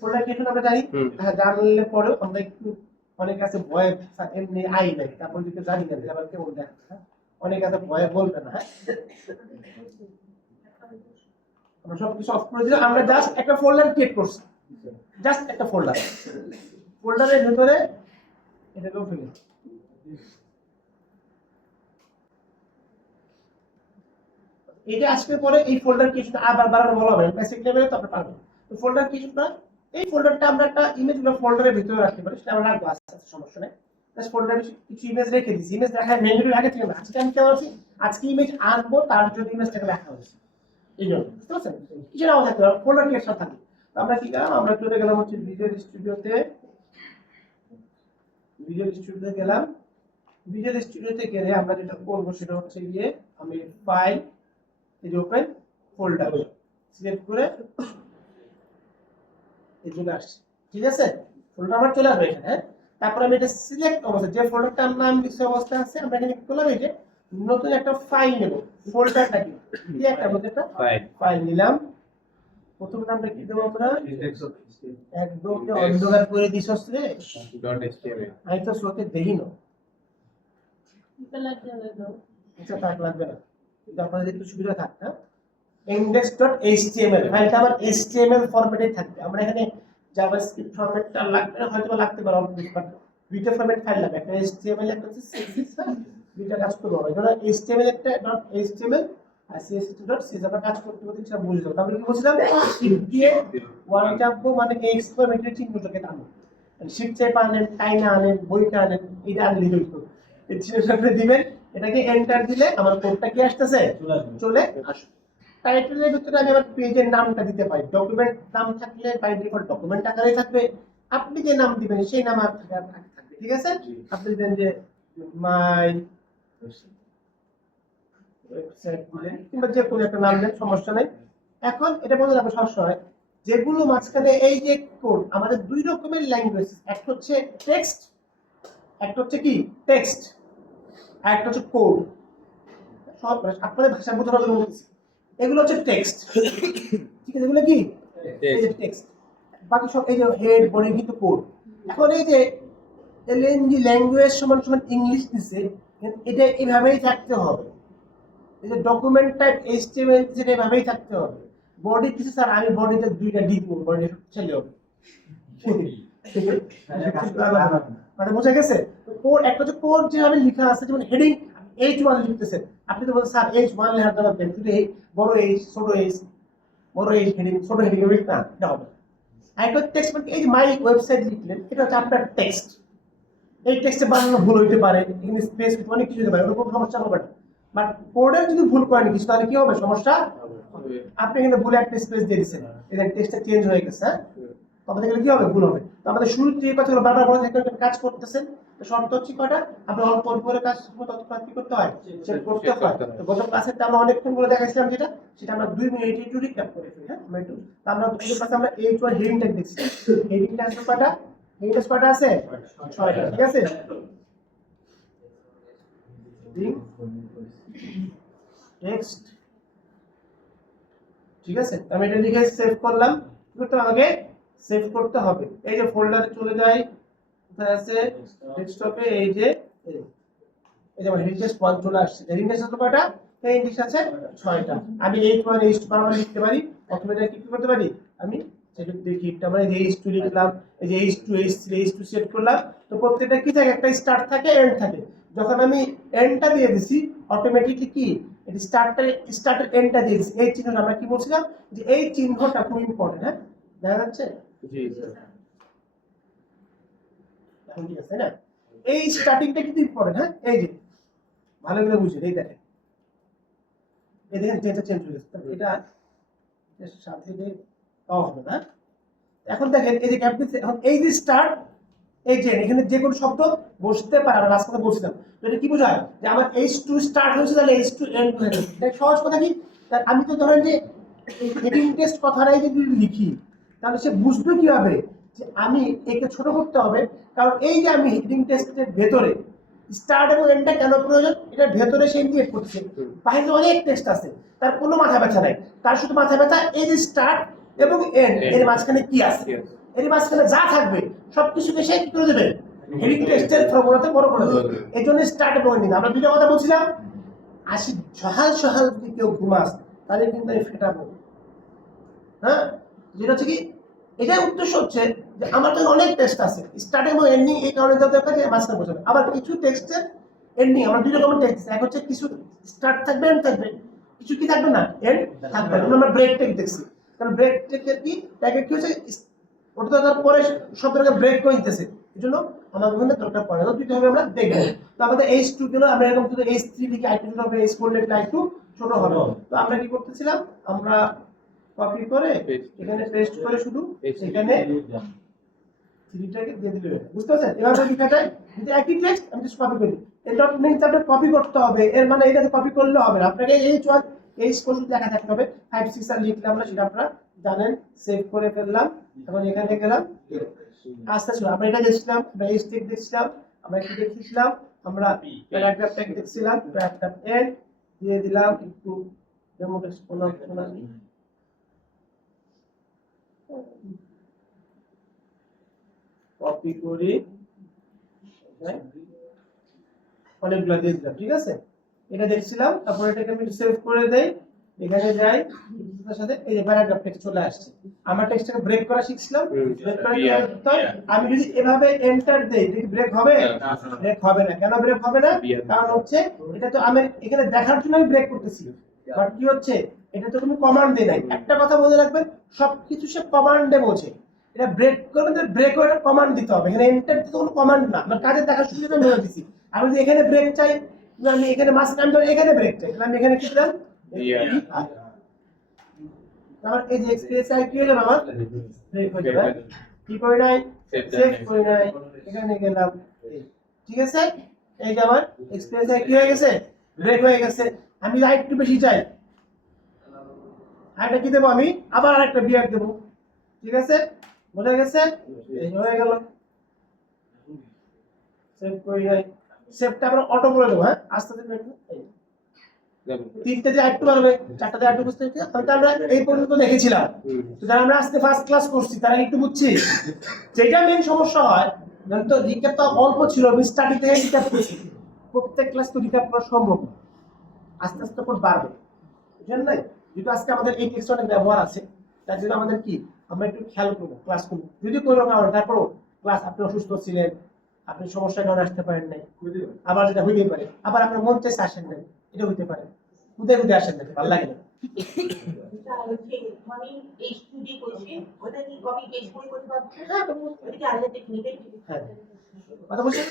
Folder কি আমরা জানি, হ্যাঁ জানলে পরেও আমরা একটু অনেক আছে ভয় এমনি আই নাই, তারপর যদি জানি না আবার কেমন দেখা, অনেক আছে ভয় বলবে না। আমরা সব কিছু অফ করে দিলাম, আমরা জাস্ট একটা ফোল্ডার ক্রিয়েট করছি, জাস্ট একটা ফোল্ডারের ভিতরে এটাকেও ফেলে এটা আসবে পরে এই ফোল্ডার কিছুটা আবার বাড়ানো বলা হবে বেসিক লেভেলে, তো আপনি পারবেন। তো ফোল্ডার কিছুটা এই ফোল্ডারটা আমরা একটা ইমেজগুলো ফোল্ডারের ভিতরে রাখতে পারি, সেটা আমরা রাখবো, আস্তে আস্তে সমস্যা নেই। জাস্ট ফোল্ডারে কিছু ইমেজ রেখে দিয়েছি, ইমেজ দেখার মেনুর আগে থেকে না, আজকে আমি কেমন আছি, আজকে ইমেজ আনবো তার জন্য ইমেজটাকে রাখা হয়েছে এই জন্য, বুঝতে পারছেন? কিছু নাও থাকতে পারে, ফোল্ডার কি একসাথে থাকে। আমরা কি করলাম, আমরা চলে গেলাম হচ্ছে ভিজুয়াল স্টুডিওতে, গেলাম। ভিজুয়াল স্টুডিওতে গেলে আমরা যেটা করবো সেটা হচ্ছে গিয়ে আমি ফাইল, এই যে ওপেন ফোল্ডার সিলেক্ট করে এই চলে আসছে, ঠিক আছে? ফোল্ডার আমার চলে আসবে এখানে, হ্যাঁ। তারপর আমি এটা সিলেক্ট অবস্থা, যে ফোল্ডারটার নাম লিখে অবস্থা আছে, আমরা এখানে কি করলাম, এই যে নতুন একটা ফাইল নেব, ফোল্ডারটা কি একটা মধ্যে একটা ফাইল নিলাম। প্রথম নামটা কি দেবো আমরা, একদম অন্ধকার করে দিছস রে, আমি তো চোখে দেখি না, আচ্ছা থাক লাগবে না, কিন্তু আপনাদের একটু সুবিধা থাক, হ্যাঁ। index.html ফাইলটা আমার html ফরম্যাটে থাকবে। আমরা এখানে জাভাস্ক্রিপ্ট ফরম্যাটটা লাগবে না, হয়তো লাগতে পারে অল্প কিছু, বাট দুইটা ফরম্যাট ফাইল লাগবে, একটা html একটা হচ্ছে css, দুইটা কাজ করতে হবে। ধরো html একটা .html আর css.css আমরা কাজ করতে করতে সেটা বুঝে যাবো। তারপরে কি বলছিলাম, শিফট দিয়ে ওয়ান চাপবো, মানে এক্স ফরম্যাটের চিহ্নটাকে টানো, শিফট চেপ আনেন, টাইনা আনেন, বইটা আনেন, এটা আনলে হইতো, এই চিহ্নটা দিবেন, এটাকে এন্টার দিলে আমার কোডটা কি আসতেছে, চলে আসবে। টাইটেলের ভিতরে আমি আমার পেজের নামটা দিতে পারি, ডকুমেন্ট নাম থাকলে বাই ডিফল্ট ডকুমেন্ট আকারে থাকবে, আপনি যে নাম দিবেন সেই নাম আর থাকবে, ঠিক আছে? আপনি দিবেন যে মাই ওয়েবসাইট দিলেন, কিংবা যে কোনো একটা নাম দেন, সমস্যা নাই। এখন এটা বলে রাখবো সবসময়, যেগুলো মাঝখানে এই যে কোড, আমাদের দুই রকমের ল্যাঙ্গুয়েজ, একটা হচ্ছে টেক্সট, একটা হচ্ছে কি টেক্সট, আর একটা হচ্ছে কোড। সব আপনাদের ভাষা বোঝানোর জন্য বলতেছি, এগুলো হচ্ছে টেক্সট, ঠিক আছে? এগুলো কি টেক্সট, বাকি সব এই যে হেড বডি কিন্তু কোড। এখন এই যে এলএনজি ল্যাঙ্গুয়েজ সমান সমান ইংলিশ দিছে, এটা এইভাবেই থাকতে হবে। এই যে ডকুমেন্ট টাইপ এইচটিএমএল যেটা এইভাবেই থাকতে হবে। বডি কিছু স্যার আমি বডিতে দুইটা ডি করব, বডি ছেলে হবে, মানে বোঝা গেছে? কোড একটা হচ্ছে কোড যেভাবে লেখা আছে, যেমন হেডিং H1 লিখতেছেন, আপনি তো বলেন স্যার H1 লেখার দরকার নেই, শুধু বড় H ছোট H, বড় H হেডিং ছোট হেডিং এর না, এটা হবে। একটা টেক্সট মানে এই যে মাই ওয়েবসাইট লিখলেন, এটা হচ্ছে আপনার টেক্সট। এই টেক্সটে বানানো ভুল হইতে পারে, এখানে স্পেস অনেক কিছু হতে পারে, ওরকম সমস্যা হবে না। বাট কোডের যদি ভুল করেন কিছু, তাহলে কি হবে, সমস্যা। আপনি এখানে ভুলে একটা স্পেস দিয়ে দিচ্ছেন, এটা টেক্সটটা চেঞ্জ হয়ে গেছে, হ্যাঁ, তবে দেখলে কি হবে, ভুল হবে। তো আমাদের শুরুতে এই কথাগুলো বারবার বলে থাকবেন, কাজ করতেছেন, তো শর্ত হচ্ছে কয়টা, আপনি অল্প অল্প করে কাজ ততক্ষণ কি করতে হয়, চেক করতে হয়। তো গত ক্লাসেরটা আমরা অনেকক্ষণ করে দেখাইছিলাম, যেটা সেটা আমরা 2 মিনিটে একটু রিক্যাপ করে ফেলি, হ্যাঁ। আমরা একটু, আমরা এই ক্লাসে আমরা H1 হেডিংটা দেখছি, হেডিংটা আছে কয়টা, হেডিংটা কয়টা আছে, 6টা, ঠিক আছে? টেক্সট, ঠিক আছে? আমি এটা লিখে সেভ করলাম, কি করতে হবে, আমাকে সেভ করতে হবে। এই যে ফোল্ডারে চলে যাই, কোথায় আছে, ডেস্কটপে, এই যে আমার হেডিং টেক্সট 1 চলে আসছে। হেডিং টেক্সট আছে কয়টা, হেডিং টেক্সট আছে 6টা। আমি H1 H2 বারবার লিখতে পারি, অথবা এটা কি করতে পারি, আমি সেটা দেখি এটা আমরা H2 লিখলাম, এই যে H2 H3 H2 সেট করলাম। তো প্রত্যেকটা কি থাকে, একটা স্টার্ট থাকে, এন্ড থাকে। যখন আমি এন্ডটা দিয়ে দিছি, অটোমেটিকলি কি এটা স্টার্টের এন্ডটা দিয়ে দিছি, এই চিহ্নটা আমরা কি বলছিলাম, যে এই চিহ্নটা খুব ইম্পর্টেন্ট, হ্যাঁ, দেখা যাচ্ছে? জি স্যার, এখন ঠিক আছে না? এই স্টার্টিংটা কিন্তু ইম্পর্টেন্ট, হ্যাঁ, এই যে ভালো করে বুঝুন, এই দেখেন, এই দেখেন যেটা চেঞ্জ হয়ে গেছে, এটা এর সাথে যে পাওয়া হবে না। এখন দেখেন এই যে গ্যাপ দিচ্ছে, এখন এই যে স্টার্ট, এই যে এখানে যে কোনো শব্দ বসতে পারে, আমরা লাস্ট কথা বলছিলাম, তো এটা কি বোঝায়, যে আমার H2 স্টার্ট হয়েছে, তাহলে H2 এন্ড হয়ে যাবে। এটা সহজ কথা কি, আমি তো ধরেন যে হেডিং টেক্সট কথাটাই যদি লিখি, তাহলে সে বুঝবে কিভাবে যে আমি একে ছোট করতে হবে, কারণ এই যে আমি হেডিং টেক্সটের ভেতরে স্টার্ট এবং এন্ডটা কেন প্রয়োজন, এটা ভেতরে সে ইন্টিগ্রেট করছে, বাইরে অনেক টেক্সট আছে, তার কোনো মাথা ব্যথা নাই, তার শুধু মাথা ব্যথা এই যে স্টার্ট এবং এন্ড, এর মাঝখানে কি আছে, এর মাঝখানে যা থাকবে সবকিছুকে সে কি করে দেবে, হেডিং টেক্সটের ফর্মুলাতে বড় করে দেবে। এই জন্য স্টার্ট এবং এন্ডিং। আমরা দুটো কথা বলছিলাম, আসি সহাল সহাল যদি কেউ ঘুমাস তাহলে কিন্তু আমি ফেটাবো। হ্যাঁ, যেটা হচ্ছে কি, এটাই উদ্দেশ্য হচ্ছে যে আমার তো অনেক টেক্সট আছে, স্টার্টিং এবং এন্ডিং এই কারণে দরকার যে মাঝখানে বোঝাবে। আবার কিছু টেক্সটের এন্ডিং আমরা দুই রকমের টেক্সট, এক হচ্ছে কিছু স্টার্ট থাকবে এন্ড থাকবে, কিছু কি থাকবে না, এন্ড থাকবে। আমরা ব্রেক টেক দেখছি, কারণ ব্রেক টেকের কি ট্যাগে কি হচ্ছে, ওটা তো তারপরে শব্দটাকে ব্রেক করে দিতেছে, এই জন্য আমাদের ওখানে দরকার পড়ে না, দুইটা হবে আমরা দেখবো। তো আমাদের H2 গেল, আমরা এরকম শুধু H3 লিখে I2 ছোট হবে, H4 লিখলে I2 ছোট হবে। তো আমরা কি করতেছিলাম, আমরা কপি করে এখানে পেস্ট করে শুধু এখানে থ্রিটাকে দিয়ে দিলে, বুঝতে পারছেন? এভাবে লেখা যায়, যদি একই টেক্সট আমি জাস্ট কপি করি, এটা মিন্স আপনাকে কপি করতে হবে, এর মানে এটাতে কপি করলে হবে না, আপনাকে H1 H কোড লেখা থাকতে হবে। 5 6 আর লিখলাম না, সেটা আপনারা জানেন। সেভ করে ফেললাম, এখন এখানে গেলাম, আস্তে আস্তে আমরা এটা দেখছিলাম, আমরা H টেক দেখছিলাম, আমরা কি দেখছিলাম, আমরা প্যারাগ্রাফ টেক দেখছিলাম, প্যারাগ্রাফ এন্ড দিয়ে দিলাম একটু ডেমো টেক্সট কপি করি, অনেকগুলো দিয়ে দিলাম, ঠিক আছে? এটা দেখছিলাম, তারপর এটাকে আমি সেভ করে দেই, এখানে যাই, তার সাথে এই যে প্যারাগ্রাফ টেক্সট চলে আসছে। আমরা টেক্সটটাকে ব্রেক করা শিখছিলাম, ব্রেক করা কি হয়, আমি যদি এভাবে এন্টার দেই, এটা কি ব্রেক হবে? ব্রেক হবে না। কেন ব্রেক হবে না? কারণ হচ্ছে এটা তো আমি এখানে দেখার জন্য আমি ব্রেক করতেছি, বাট কি হচ্ছে, এটা তো তুমি কমান্ড দেই নাই। একটা কথা মনে রাখবেন, সবকিছু সে কমান্ডে বোঝে। এটা ব্রেক করবেন, ব্রেক করে একটা কমান্ড দিতে হবে, এখানে এন্টার দিতে কোনো কমান্ড না, আমার কাজে দেখার সুবিধা আমি বলে দিছি। আমি যদি এখানে ব্রেক চাই, আমি এখানে মাঝখানে ধরে এখানে ব্রেক চাই, তাহলে আমি এখানে কি দিলাম, আমার এই যে এক্সপেরিয়েন্স আই কি হলো, আমার ব্রেক হয়ে যাবে, কি করে নাই, সেভ করে নাই, এখানে গেলাম, ঠিক আছে? এই যে আমার এক্সপেরিয়েন্স আই কি হয়ে গেছে, ব্রেক হয়ে গেছে। আমি লাইট একটু বেশি চাই, আরেকটা কি দেবো, আমি আবার আরেকটা বিয়ার দেবো, ঠিক আছে? বোঝা গেছে? এই হয়ে গেল, সেভ করে নাই, সেভটা আমরা অটো করে দেবো। হ্যাঁ, আস্তে আস্তে একটু, তিনটে যে আরেকটু বাড়বে, চারটা যে আরেকটু বুঝতে হচ্ছে, তাহলে আমরা এই পর্যন্ত দেখেছিলাম। তো যারা আমরা আজকে ফার্স্ট ক্লাস করছি তারা একটু বুঝছি, যেটা মেইন সমস্যা হয়, জানেন তো, রিক্যাপ তো অল্প ছিল, আমি স্টাডি থেকে রিক্যাপ করছি, প্রত্যেক ক্লাস তো রিক্যাপ করা সম্ভব না, আস্তে আস্তে করে বাড়বে, বুঝলেন? নাই যেহেতু আজকে আমাদের এই টেক্সট অনেক ব্যবহার আছে, তার জন্য আমাদের কি, আমরা একটু খেয়াল করবো ক্লাস করবো, যদি কোনো কারণে তারপরও ক্লাস আপনি অসুস্থ ছিলেন, আপনি সমস্যার কারণে আসতে পারেন নাই, আবার যেটা হইতে পারে, আবার আপনার মন চাইছে আসেন নাই, এটা হইতে পারে, খুদে খুদে আসেন নাই, ভালো লাগে না। মানে H2 দিয়ে কইছে, ওটা কি কপি পেস্ট করে করতে পারবে? হ্যাঁ, এটা কি আলাদা টেকনিক? হ্যাঁ, কথা বলছেন।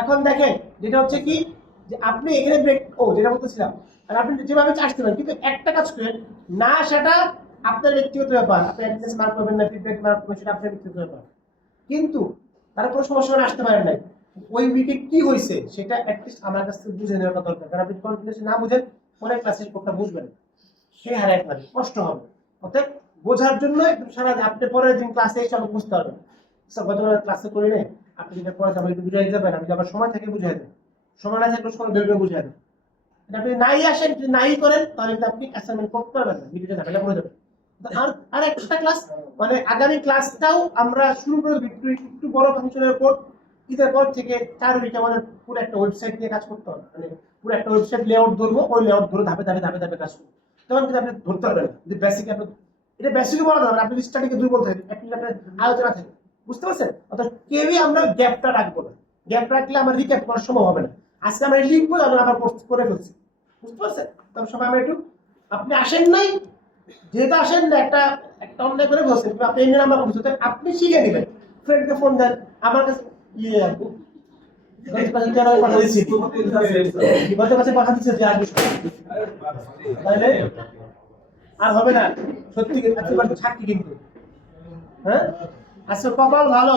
এখন দেখেন যেটা হচ্ছে কি, যে আপনি এখানে ব্রেক, ও যেটা বলতেছিলাম, আর আপনি যেভাবে আসতে পারেন, কিন্তু একটা কাজ করেন না, সেটা আপনার ব্যক্তিগত ব্যাপার, আপনি অ্যাটেন্ডেন্স মার্ক পাবেন না, ফিডব্যাক মার্ক পাবেন, সেটা আপনার ব্যক্তিগত ব্যাপার। কিন্তু তার কোনো সমস্যা হলে আসতে পারেন নাই, ওই উইকে কি হয়েছে সেটা অ্যাটলিস্ট আমার কাছ থেকে বুঝে নেওয়াটা দরকার, কারণ আপনি কন্টিনিউসলি না বুঝেন, পরের ক্লাসে কোনটা বুঝবেন, সেই হারে আপনার কষ্ট হবে। অতএব বোঝার জন্য একদম সারা আপনি পরের দিন ক্লাসে এসে আমি বুঝতে পারবেন, স্যার গতকাল ক্লাসে করি না, আপনি যেটা পড়াতে আমি একটু বুঝাই দেবেন, আমি আবার সময় থেকে বুঝাই দেবেন, সময় না থাকলে সময় বের করে বুঝাই দেবেন। আপনি নাই আসেন, যদি নাই করেন, তাহলে কিন্তু আপনি অ্যাসাইনমেন্ট করতে পারবেন না, ভিডিওতে ঝামেলা করে দেবেন। আর একটা ক্লাস, মানে আগামী ক্লাসটাও আমরা শুরু করে দেব একটু বড় ফাংশনের কোড, ঈদের পর থেকে 4 উইকে আমাদের পুরো একটা ওয়েবসাইট নিয়ে কাজ করতে হবে, মানে পুরো একটা ওয়েবসাইট লেআউট ধরবো, ওই লেআউট ধরে ধাপে ধাপে ধাপে ধাপে কাজ করবো, তখন কিন্তু আপনি ধরতে পারবেন যদি বেসিক আপনি, এটা বেসিকই বলা যাবে, আপনি স্টাডিকে দুর্বল থাকেন, অ্যাটলিস্ট আপনার আলোচনা থাকে, বুঝতে পারছেন? অর্থাৎ কেউই আমরা গ্যাপটা রাখবো না, গ্যাপ রাখলে আমার রিক্যাপ করা সম্ভব হবে না। আজকে আমরা লিখবো, আবার করে ফেলছি, বুঝতে পারছেন? তবে সবাই আমরা একটু, আপনি আসেন নাই যেহেতু আসেন না, একটা অন্যায় করে বলছেন, আপনি এই নাম্বার বুঝতে, আপনি শিখে নেবেন, ফ্রেন্ডকে ফোন দেন, আমার কাছে ইয়ে আপু পাঠা দিচ্ছি, বিপদের কাছে পাঠা দিচ্ছে যে আসবে, তাহলে আর হবে না, সত্যি ছাড়ছি কিন্তু। হ্যাঁ, আচ্ছা, কপাল ভালো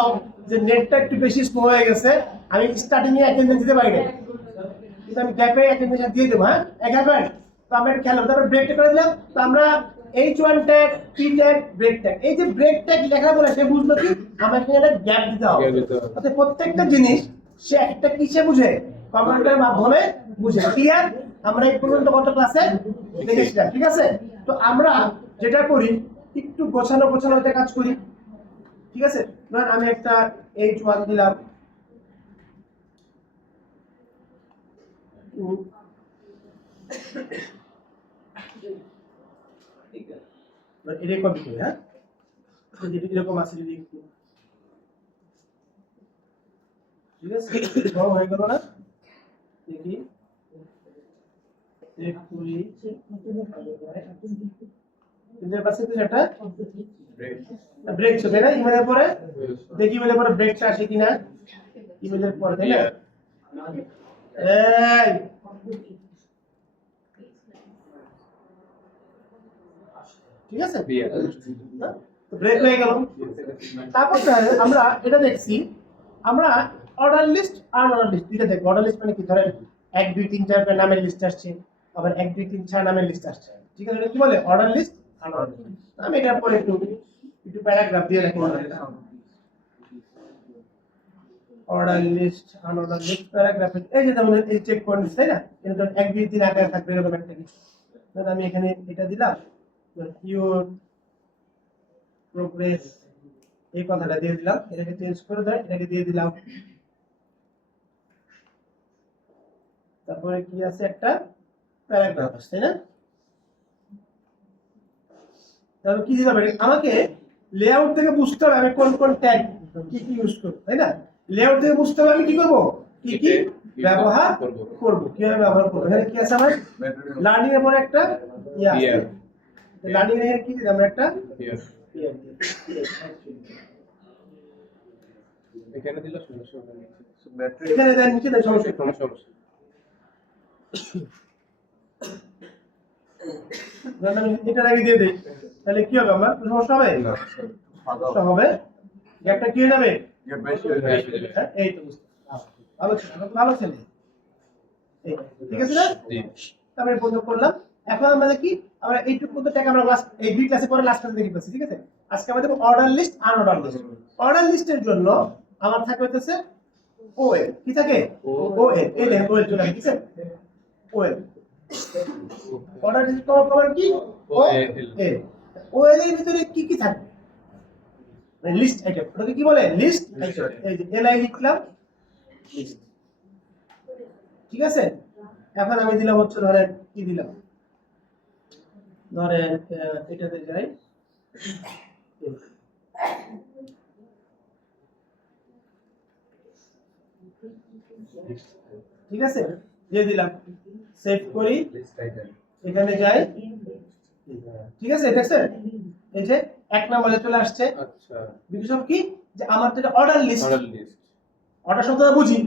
যে নেটটা একটু বেশি স্লো হয়ে গেছে, আমি স্টার্টিং এ অ্যাটেন্ডেন্স দিতে পারি না, কিন্তু আমি গ্যাপে অ্যাটেন্ডেন্স দিয়ে দেবো। হ্যাঁ, এগাবেন তো আমরা একটু খেয়াল, তারপর ব্রেকটা করে দিলাম, তো আমরা H1 tag, T tag, break tag, এই যে ব্রেক ট্যাগ লেখা বলে সে বুঝলো কি আমার এখানে একটা গ্যাপ দিতে হবে, অর্থাৎ প্রত্যেকটা জিনিস সে একটা কিসে বুঝে, কমান্ডের মাধ্যমে বুঝে। ক্লিয়ার? আমরা এই পর্যন্ত কত ক্লাসে দেখেছিলাম, ঠিক আছে? তো আমরা যেটা করি একটু গোছানো গোছানোতে কাজ করি, ঠিক আছে? ধরেন আমি একটা H1 দিলাম, এরকম করি, হ্যাঁ এরকম আছে যদি একটু, ঠিক আছে? বড় হয়ে গেল না? দেখি এদের পাশে তো একটা ব্রেক চলে না ইমেলের পরে, দেখি ইমেলের পরে ব্রেকটা আসে কিনা, ইমেলের পরে, তাই না? এই ঠিক আছে, ব্রেক হয়ে গেল। তারপর আমরা এটা দেখছি, আমরা অর্ডার লিস্ট আর অর্ডার লিস্ট দুইটা দেখবো। অর্ডার লিস্ট মানে কি, ধরেন 1 2 3 4 নামের লিস্ট আসছে, আবার 1 2 3 4 নামের লিস্ট আসছে, ঠিক আছে? এটা কি বলে? অর্ডার লিস্ট আর অর্ডার লিস্ট। আমি এটার পরে একটু প্যারাগ্রাফ দিয়ে রাখি, order list unordered list paragraph. এই যে যেমন এই চেক পয়েন্ট, তাই না? এটা ধর 1 2 3 আকারে থাকবে এরকম একটা কিছু। ধর আমি এখানে এটা দিলাম, ইউর প্রোগ্রেস, এই কথাটা দিয়ে দিলাম, এটাকে চেঞ্জ করে দেয়, এটাকে দিয়ে দিলাম। তারপরে কি আছে, একটা প্যারাগ্রাফ আছে, তাই না? তাহলে কি দিতে হবে, আমাকে লেআউট থেকে বুঝতে হবে আমি কোন কোন ট্যাগ কি কি ইউজ করব, তাই না? লেআউট থেকে বুঝতে হবে আমি কি করব, কি কি ব্যবহার করব, কিভাবে ব্যবহার করব। এখানে কি আছে আমার লার্নিং এর পরে একটা ইয়া আছে, লার্নিং এর কি দিলাম আমরা একটা এখানে দিলে সমস্যা হবে না। এখানে দেন নিচে দেন, সমস্যা নেই। সমস্যা ধরেন আমি এটা আগে দিয়ে দেই, তাহলে কি হবে, আমার সমস্যা হবে না, সমস্যা হবে, গ্যাপটা কি হয়ে যাবে, হ্যাঁ, এই তো বুঝতে ভালো ছিল, ভালো ছেলে, এই, ঠিক আছে না? জি। তারপরে বন্ধ করলাম। এখন আমরা দেখি, আমরা এইটুকু পর্যন্ত ট্যাগ আমরা লাস্ট এই দুই ক্লাসে পরে লাস্ট ক্লাসে দেখে ফেলছি, ঠিক আছে? আজকে আমরা দেখব order list unordered list. Order লিস্টের জন্য আমার থাকবে হচ্ছে ওএল, কি থাকে, ওএল, এই দেখেন ওএল চলে আসছে, ঠিক আছে? ওএল অর্ডার লিস্ট কভার কি, ওএল। ওএল এর ভিতরে কি কি থাকবে, লিস্ট আইটেম, ওটাকে কি বলে, লিস্ট আইটেম। এই যে এলআই লিখলাম, লিস্ট, ঠিক আছে? এখন আমি দিলাম হচ্ছে, ধরেন কি দিলাম, ধরেন এটাতে যাই, ঠিক আছে? দিয়ে দিলাম, সেভ করি, এখানে যাই, ঠিক আছে? দেখছেন এই যে 1 নম্বরে চলে আসছে। আচ্ছা, বিশেষ কি, যে আমার যেটা order list, order list order শব্দটা বুঝি,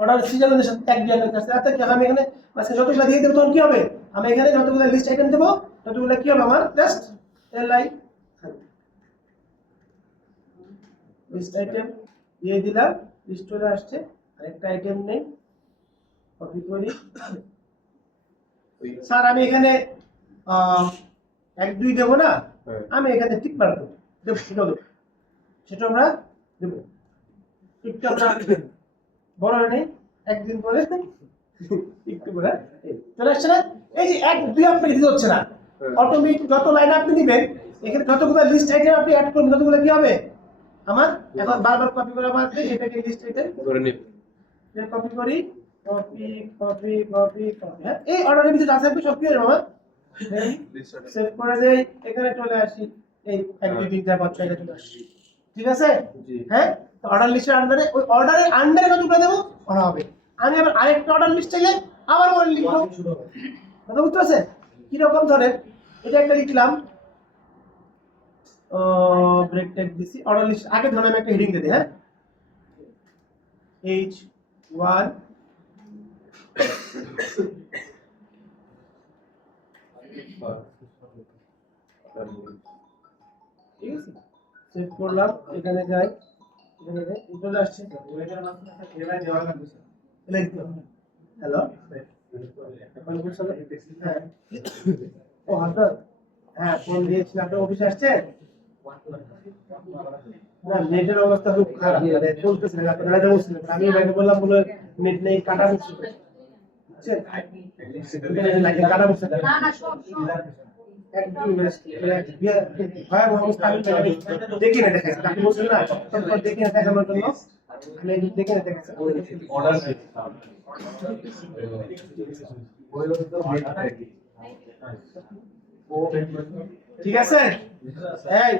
অর্ডার সিজনের সাথে ট্যাগ দিয়ে কাছে আছে, কি আমি এখানে আজকে যতগুলো দিয়ে দেব তখন কি হবে, আমি এখানে যতগুলো লিস্ট আইটেম দেব ততগুলো কি হবে, আমার জাস্ট এলআই লিস্ট আইটেম দিয়ে দিলাম, লিস্ট চলে আসছে। আরেকটা আইটেম নেই, কপি করি, স্যার আমি এখানে 1 2 দেব না, আমি এখানে টিক মার দেব, সেটা আমরা দেব, টিকটা আমরা বড় হয় নাই, একদিন পরে একটু বড় চলে আসছে না? এই যে 1 2 আপনি দিতে হচ্ছে না, অটোমেটিক যত লাইন আপনি দিবেন এখানে যতগুলো লিস্ট আইটেম আপনি অ্যাড করবেন ততগুলো কি হবে আমার, এখন বারবার কপি করা বাদ দিয়ে এটাকে লিস্ট আইটেম করে নিব। কপি করি, কপি কপি কপি কপি, হ্যাঁ এই অর্ডারের ভিতরে যা থাকবে সব কি হবে আমার, সেভ করে দেই, এখানে চলে আসি, এই 1 2 3 4 5 6 এটা চলে আসি, ঠিক আছে? জি। হ্যাঁ, তো অর্ডার লিস্টের আন্ডারে, ওই অর্ডারের আন্ডারে কতগুলো দেবো ওরা হবে। আমি আবার আরেকটা অর্ডার লিস্ট চাইলে আবার ওয়ান লিখবো, কথা বুঝতে পারছেন? কিরকম, ধরেন এটা একটা লিখলাম, ব্রেক ট্যাগ দিছি, অর্ডার লিস্ট আগে ধরেন আমি একটা হেডিং দিয়ে দিই, হ্যাঁ, H1 ঠিক আছে, সেভ করলাম, এখানে যাই, এখানে যাই, চলে আসছে, হ্যালো, হ্যাঁ, ও হাসান, হ্যাঁ ফোন দিয়েছিলাম, আপনার অফিসে আসছেন? না নেটের অবস্থা খুব খারাপ, মানে চলতেছে না, আপনারা এটা বুঝছেন। আমি ভাইকে বললাম বলে নেট নেই, কাটা বুঝছে, বুঝছেন? এখানে লাইনে কাটা বুঝছে না। একদম ভয়াবহ অবস্থা। আমি দেখি না দেখাচ্ছি, আপনি বলছেন না তারপর দেখি না দেখানোর জন্য আমি একটু দেখে না দেখাচ্ছি। ঠিক আছে, এই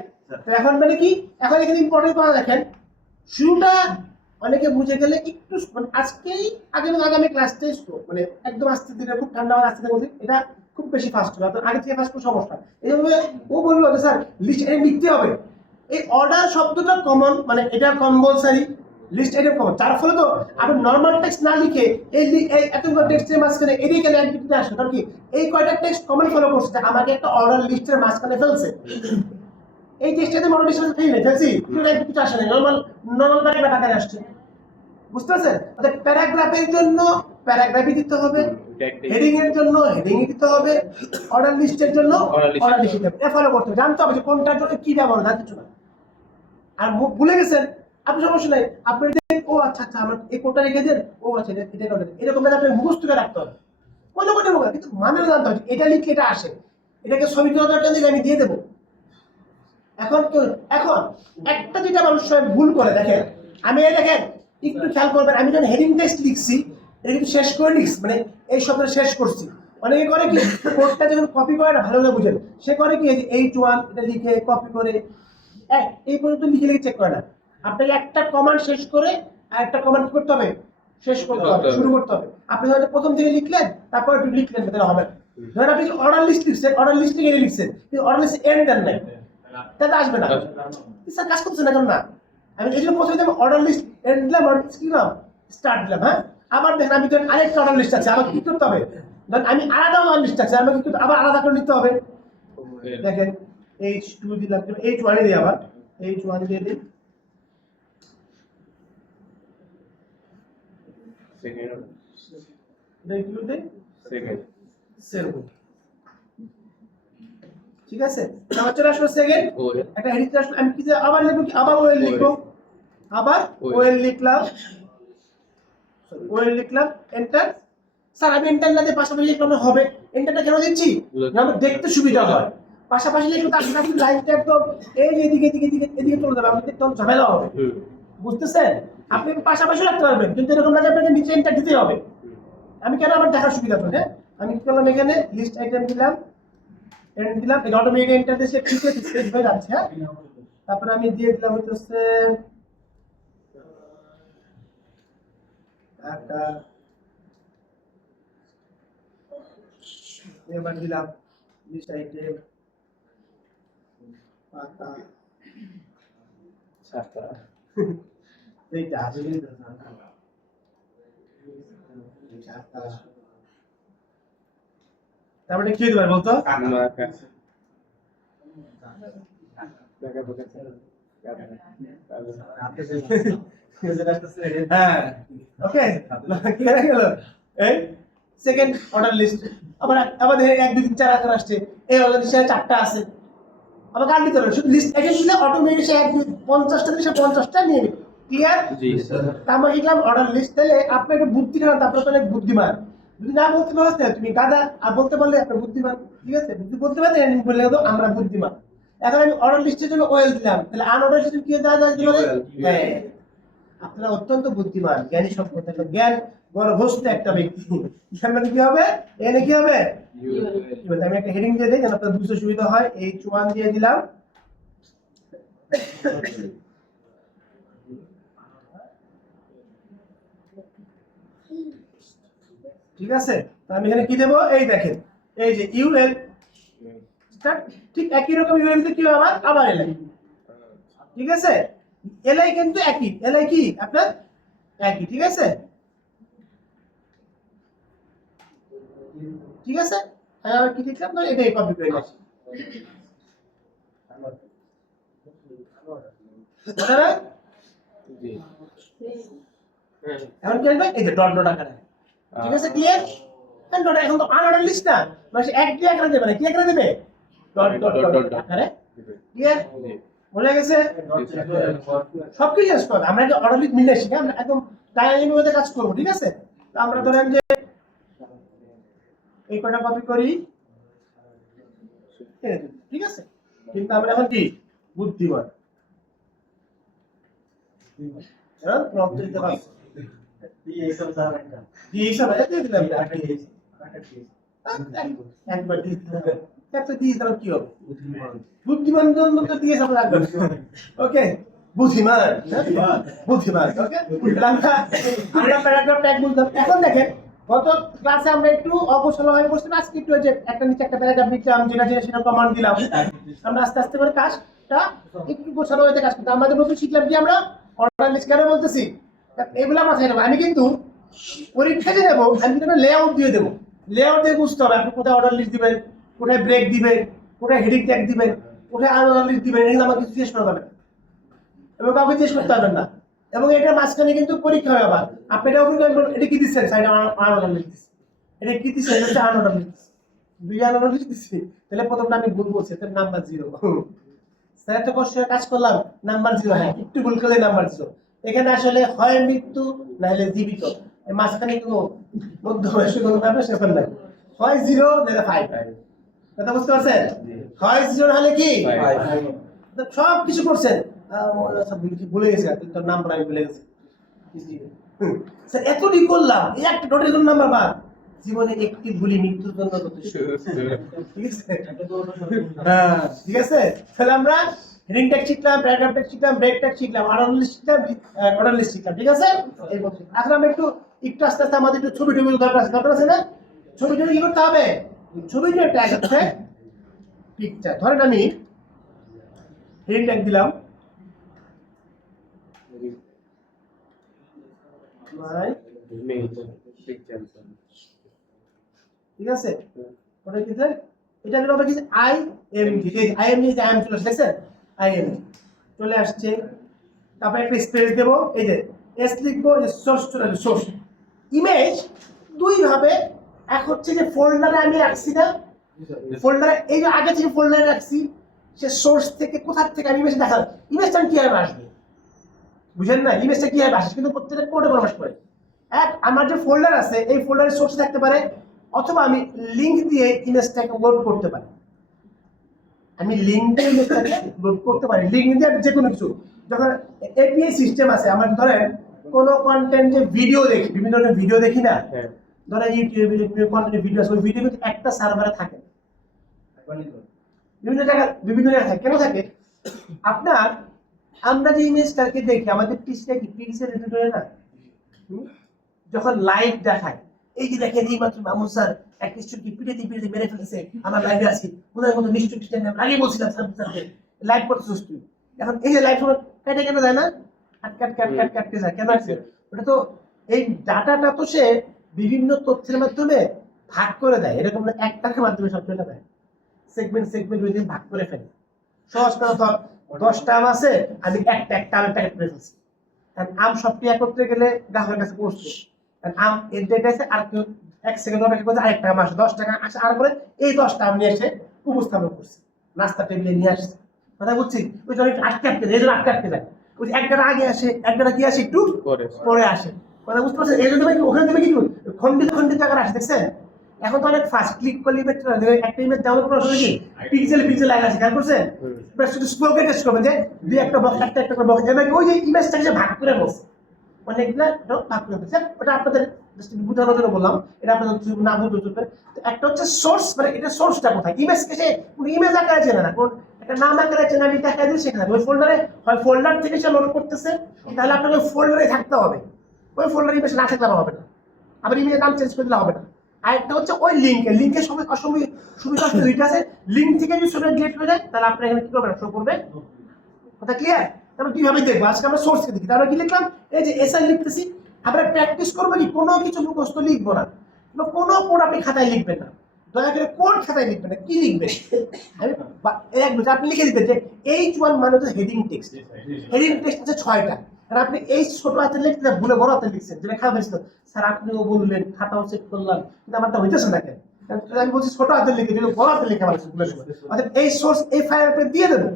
তো এখন মানে কি, এখন এখানে ইম্পর্টেন্ট কথা দেখেন, শুরুটা অনেকে বুঝে গেলে একটু মানে আজকেই আগামী ক্লাস টেস্ট মানে একদম আস্তে ধীরে, খুব ঠান্ডা মানে আস্তে ধীরে, এটা খুব বেশি ফাস্ট হবে, আপনার আগে থেকে ফাস্ট কোনো সমস্যা। এইভাবে ও বললো যে স্যার লিস্ট আইটেম লিখতে হবে, এই অর্ডার শব্দটা কমন, মানে এটা কম্পালসারি, লিস্ট আইটেম কমন, যার ফলে তো আপনি নর্মাল টেক্সট না লিখে এই এতগুলো টেক্সটের মাঝখানে এদিকে কেন অ্যাক্টিভিটি আসে, কারণ কি এই কয়টা টেক্সট কমন ফলো করছে যে আমাকে একটা অর্ডার লিস্টের মাঝখানে ফেলছে, এই টেক্সটে মডেল হিসেবে ফেলছি, কিন্তু কিছু আসে না, নর্মাল প্যারাগ্রাফ আকারে আসছে, বুঝতে পারছেন? অর্থাৎ প্যারাগ্রাফের জন্য প্যারাগ্রাফই দিতে হবে, হেডিং এর জন্য হেডিং দিতে হবে, অর্ডার লিস্টের জন্য অর্ডার লিস্ট দিতে হবে, এটা ফলো করতে হবে, জানতে হবে যে কোনটার জন্য কি ব্যবহার, জানতে কিছু না। আর ভুলে গেছেন আপনি, সমস্যা নাই, আপনি ও আচ্ছা আচ্ছা আমার এই কোনটা রেখে দেন, ও আচ্ছা এটা কোনটা, এরকম ভাবে আপনি মুখস্থ করে রাখতে হবে, কোনো কিন্তু মানে জানতে হবে এটা লিখলে এটা আসে, এটাকে ছবি তোলা দরকার দিলে আমি দিয়ে দেবো। এখন একটা যেটা মানুষ ভুল করে দেখেন, আমি এই দেখেন একটু খেয়াল করবেন, আমি যখন হেডিং টেক্সট লিখছি এটা কিন্তু শেষ করে লিখছি, মানে এই শব্দটা শেষ করছি। অনেকে করে কি কোডটা যখন কপি করে না, ভালো করে বুঝেন, সে করে কি H1 এটা লিখে কপি করে এই পর্যন্ত লিখে চেক করে না। আপনাকে একটা কমান্ড শেষ করে আর একটা কমান্ড করতে হবে, শেষ করতে হবে, শুরু করতে হবে। আপনি হয়তো প্রথম থেকে লিখলেন তারপর একটু লিখলেন, তাহলে হবে না। ধরেন আপনি অর্ডার লিস্ট লিখছেন, অর্ডার লিস্ট লিখে লিখছেন, কিন্তু অর্ডার লিস্ট এন্ড দেন নাই, তাহলে আসবে না, স্যার কাজ করতেছে না কেন না। আমি এই জন্য প্রথমে অর্ডার লিস্ট এন্ড দিলাম, অর্ডার লিস্ট কি দিলাম, স্টার্ট দিলাম। হ্যাঁ, আবার দেখেন আমি ধরেন আরেকটা অর্ডার লিস্ট আছে, আমাকে কি করতে হবে, ধরেন আমি আলাদা অর্ডার লিস্ট আছে, আমাকে কি আবার আলাদা করে নিতে হবে। দেখেন H2 দিলাম, H1 দিই, আবার H1 দিয়ে দিই, সেকেন্ড ঠিক আছে, আমার চলে আসলো সেকেন্ড, একটা হেডিং আসলো, আমি কি আবার লিখবো, কি আবার ওয়েল লিখবো, আবার ওয়েল লিখলাম, এন্টার। স্যার আমি এন্টার না দিয়ে পাশাপাশি লিখলাম হবে, এন্টারটা কেন দিচ্ছি, আমার দেখতে সুবিধা হয়, পাশাপাশি লিখলে তার সাথে লাইনটা একদম এই এদিকে চলে যাবে, আমাদের তখন ঝামেলা হবে, বুঝতেছেন? আপনি পাশাপাশি রাখতে পারবেন, কিন্তু এরকম না যে আপনাকে নিচে এন্টার দিতে হবে। আমি কেন, আমার দেখার সুবিধা তো, হ্যাঁ আমি কি করলাম, এখানে লিস্ট আইটেম দিলাম, এন্ড দিলাম, এই অটোমেটিক এন্টার দিয়ে ঠিক আছে, সেভ হয়ে যাচ্ছে। হ্যাঁ, তারপরে আমি দিয়ে দিলাম হচ্ছে একটা, এবার দিলাম লিস্ট আইটেম পাতা ছাতা, এইটা আসলে ছাতা, তারপরে কি দিবেন বলতো, হ্যাঁ ওকে, কি হয়ে গেল, এই সেকেন্ড অর্ডার লিস্ট, আবার দেখেন 1 2 3 4 আকার আসছে, এই অর্ডার লিস্টে 4টা আছে, আমাকে আর দিতে হবে, শুধু লিস্ট আইটেম দিলে অটোমেটিক সে 50টা দিলে সে 50টা নিয়ে নেবে। ক্লিয়ার? জি স্যার। তারপর লিখলাম অর্ডার লিস্ট, তাহলে আপনি একটু বুদ্ধি খান, তারপরে তো অনেক বুদ্ধিমান, যদি না বলতে পারতে তুমি গাধা, আর বলতে পারলে আপনি বুদ্ধিমান, ঠিক আছে? বুদ্ধি বলতে পারতে বললে তো আমরা বুদ্ধিমান। এখন আমি অর্ডার লিস্টের জন্য ওয়েল দিলাম, তাহলে আনঅর্ডার লিস্টে কি দেওয়া যায় দিলে, হ্যাঁ আপনারা অত্যন্ত বুদ্ধিমান, জ্ঞানী সম্পন্ন, জ্ঞান গর্ভস্থ একটা ব্যক্তি, মানে কি হবে, এখানে কি হবে, আমি একটা হেডিং দিয়ে দিই যেন আপনাদের বুঝতে সুবিধা হয়, H1 দিয়ে দিলাম, ঠিক আছে? তো আমি এখানে কি দেব, এই দেখেন এই যে ইউএল, ঠিক একই রকম ইউএল তে কি আবার এলআই, ঠিক আছে? এলআই কিন্তু একই, এলআই কি আপনার একই, ঠিক আছে? ঠিক আছে, আমি কি লিখলাম না, এটাই কপি করে নিচ্ছি, এখন কি আসবে, এই যে ডট ডট আকারে, ঠিক আছে? ক্লিয়ার? ডট, এখন তো আনঅর্ডার লিস্ট না, মানে এক দিয়ে আকারে দেবে না, কি আকারে দেবে, ডট ডট ডট আকারে। ক্লিয়ার? বোঝা গেছে? সবকিছু চেঞ্জ করবে। আমরা যে অর্ডার লিস্ট মিলে শিখে আমরা একদম ডাইনামিক ওয়েতে কাজ করবো, ঠিক আছে? তো আমরা ধরেন যে এই কটা কপি করি, ঠিক আছে? কিন্তু আমরা এখন কি বুদ্ধিমান, এখন প্রম্পট দিতে পারছি। দিয়ে হিসাব দিয়ে দিলাম একবার দিয়ে দিলাম, এত দিয়ে দিলাম কি হবে? বুদ্ধিমান জন্য তো দিয়ে হিসাব লাগবে। ওকে, বুদ্ধিমান বুদ্ধিমান। ওকে, আমরা প্যারাগ্রাফ ট্যাগ বুঝলাম। এখন দেখেন গত ক্লাসে আমরা একটু অগোছালো বসে আজকে একটু যে একটা নিচে একটা প্যারাগ্রাফ লিখলাম, যেটা সেটা কমান্ড দিলাম। আমরা আস্তে আস্তে করে কাজটা একটু গোছালো হয়ে কাজ করতে। আমাদের নতুন শিখলাম কি আমরা অর্ডার লিস্ট কেন বলতেছি, এগুলো মাথায় নেবো। আমি কিন্তু পরীক্ষা যে দেবো আমি কিন্তু লেআউট দিয়ে দেবো। লেআউট দিয়ে বুঝতে হবে আপনি কোথায় অর্ডার লিস্ট দিবেন, কোথায় ব্রেক দিবেন, কোথায় হেডিং ট্যাগ দিবেন, কোথায় আনঅর্ডার লিস্ট দিবেন, এগুলো আমাকে জিজ্ঞেস করা যাবে এবং কাউকে জিজ্ঞেস করতে পারবেন না। এবং এটার মাঝখানে কিন্তু পরীক্ষা হবে আবার। আপনি এটাও কিন্তু এটা কি দিচ্ছেন, সাইডে আনঅর্ডার লিস্ট দিচ্ছেন, এটা কি দিচ্ছেন, এটা হচ্ছে আনঅর্ডার লিস্ট, দুই আনঅর্ডার লিস্ট দিচ্ছি। তাহলে প্রথমটা আমি ভুল বলছি, তাহলে নাম্বার 0। স্যার এত কষ্ট করে কাজ করলাম, নাম্বার 0। হ্যাঁ, একটু ভুল করলে নাম্বার 0। এখানে আসলে হয় মৃত্যু না হলে জীবিত, এর মাঝখানে কোনো মধ্যবয়সী কোনো ব্যাপার সেখানে নাই। হয় 0 নাহলে 5। কথা বুঝতে পারছেন? হয় 0 হলে কি সব কিছু করছেন, ভুলে গেছে, তোর নাম্বার আমি ভুলে গেছি। স্যার এতটি করলাম, এই একটা ডটের জন্য নাম্বার বাদ, জীবনে একটি ভুলি মৃত্যুর জন্য যথেষ্ট। ঠিক আছে? হ্যাঁ, ঠিক আছে। তাহলে আমরা হেডিং ট্যাগ শিখলাম, প্যারাগ্রাফ ট্যাগ শিখলাম, ব্রেক ট্যাগ শিখলাম, অর্ডার লিস্ট শিখলাম, অর্ডার লিস্ট শিখলাম। ঠিক আছে? এখন আমরা একটু আস্তে আস্তে আমাদের একটু ছবি টবি দরকার আছে না? ছবি টবি কি করতে হবে? ছবি যে ট্যাগ আছে পিকচার, ধরেন আমি হেডিং ট্যাগ দিলাম ঠিক আছে? ওটা কি দেয়? এটা হলো আমরা কি IMG, এই IMG যে আইএম চলে আসছে, IMG চলে আসছে। তারপর একটা স্পেস দেব, এই যে এস লিখবো, সোর্স চলে আসবে, সোর্স ইমেজ দুই ভাবে। এক হচ্ছে যে ফোল্ডারে আমি রাখছি না, ফোল্ডারে এই যে আগে থেকে ফোল্ডারে রাখছি, সে সোর্স থেকে কোথা থেকে আমি ইমেজ দেখাল, ইমেজটা কিভাবে আসবে বুঝেন না? ইমেজটা কিভাবে আসে কিন্তু প্রত্যেকটা কোডে প্রকাশ করে। এক, আমার যে ফোল্ডার আছে এই ফোল্ডারের সোর্স থাকতে পারে, অথবা আমি লিংক দিয়ে ইমেজটাকে লোড করতে পারি। আমি লিংক দিয়ে ইমেজটাকে লোড করতে পারি, লিংক দিয়ে যে কোনো কিছু। যখন এপিআই সিস্টেম আছে, আমরা ধরেন কোনো কন্টেন্টে ভিডিও দেখি, বিভিন্ন ধরনের ভিডিও দেখি না, ধরেন ইউটিউবে বিভিন্ন কন্টেন্ট ভিডিও আছে, ওই ভিডিও কিন্তু একটা সার্ভারে থাকে, বিভিন্ন জায়গায় থাকে। কেন থাকে? আপনার আমরা যে ইমেজটাকে দেখি আমাদের পিসটা কি পিক্সেল রেডিটরে না, যখন লাইভ দেখায়, এই যে দেখেন এই মাত্র মামুন স্যার এক নিশ্চয়ই পিড়ে মেরে ফেলেছে, আমার লাইভে আছি, ওনার মতো নিশ্চয়ই আমি আগে বলছিলাম স্যারকে লাইভ করতেছিস তুই। এখন এই যে লাইভ সময় কেটে কেন যায় না, কাটতে যায় কেন আছে? ওটা তো এই ডাটাটা তো সে বিভিন্ন তথ্যের মাধ্যমে ভাগ করে দেয়, এরকম না একটার মাধ্যমে সব চলে দেয়, সেগমেন্ট ভাগ করে ফেলে। সহজ কথা, ধর 10টা আম আছে, আমি একটা আমের প্যাকেট করে ফেলছি। আম সবটি একত্রে গেলে গ্রাহকের কাছে পৌঁছবে, আম এর ডেট আছে, আর কেউ 1 সেকেন্ড অপেক্ষা করছে, আরেকটা আম আসে, 10 টাকা আসে, আর পরে এই 10টা আম নিয়ে এসে উপস্থাপন করছে, নাস্তা টেবিলে নিয়ে আসছে। কথা বুঝছি? ওই জন্য আটকে যায়, ওই একটা আগে আসে, একটা কি আসে একটু পরে আসে। কথা বুঝতে পারছেন? এই জন্য ওখানে তুমি কি খন্ডিত টাকা আসে, দেখছেন? এখন তো অনেক ফাস্ট ক্লিক করলে একটা ইমেজ ডাউনলোড করা শুনে কি পিক্সেল লাগা আছে, খেয়াল করছেন? শুধু স্পোকে টেস্ট করবেন যে দুই একটা বক্স একটা করে বক্স, এবার ওই যে ইমেজটাকে ভাগ করে বসে অনেকগুলা ভাগ করে বসে। ওটা আপনাদের বুঝানোর জন্য বললাম, এটা আপনাদের না বুঝতে চলবে। একটা হচ্ছে সোর্স, মানে এটা সোর্সটা কোথায়, ইমেজকে সে কোনো ইমেজ আকারে চেনে না, কোন একটা নাম আকারে চেনে, আমি দেখাই দিই সেখানে ওই ফোল্ডারে, হয় ফোল্ডার থেকে সে লোড করতেছে, তাহলে আপনাকে ফোল্ডারে থাকতে হবে, ওই ফোল্ডারে ইমেজ না থাকলে হবে না, আবার ইমেজের নাম চেঞ্জ করে দিলে হবে না। আরেকটা হচ্ছে ওই লিঙ্কের সময় সুবিধা দুইটা আছে, লিঙ্ক থেকে যদি ছবিটা ডিলিট হয়ে যায় তাহলে আপনার এখানে কি করবে, শো করবে। কথা ক্লিয়ার? তাহলে কিভাবে দেখবো, আজকে আমরা সোর্সকে দেখি। তাহলে কি লিখলাম, এই যে এসআই লিখতেছি। আমরা প্র্যাকটিস করবো কি, কোনো কিছু মুখস্থ লিখবো না, কোনো কোড আপনি খাতায় লিখবেন না, দয়া করে কোড খাতায় লিখবেন না, কি লিখবেন আপনি লিখে দিবেন যে H1 মানে হচ্ছে হেডিং টেক্সট। হেডিং টেক্সট হচ্ছে 6টা, আর আপনি এই ছোট হাতে লিখতে ভুলে বড় হাতে লিখছেন, যেটা খারাপ হয়েছিল। স্যার আপনিও বললেন, খাতাও চেক করলাম, কিন্তু আমারটা হইতেছে না কেন? আমি বলছি ছোট হাতে লিখে দিল, বড় হাতে লিখে আমার ভুলের সময়। অর্থাৎ এই সোর্স এই ফাইল আপনি দিয়ে দেবেন,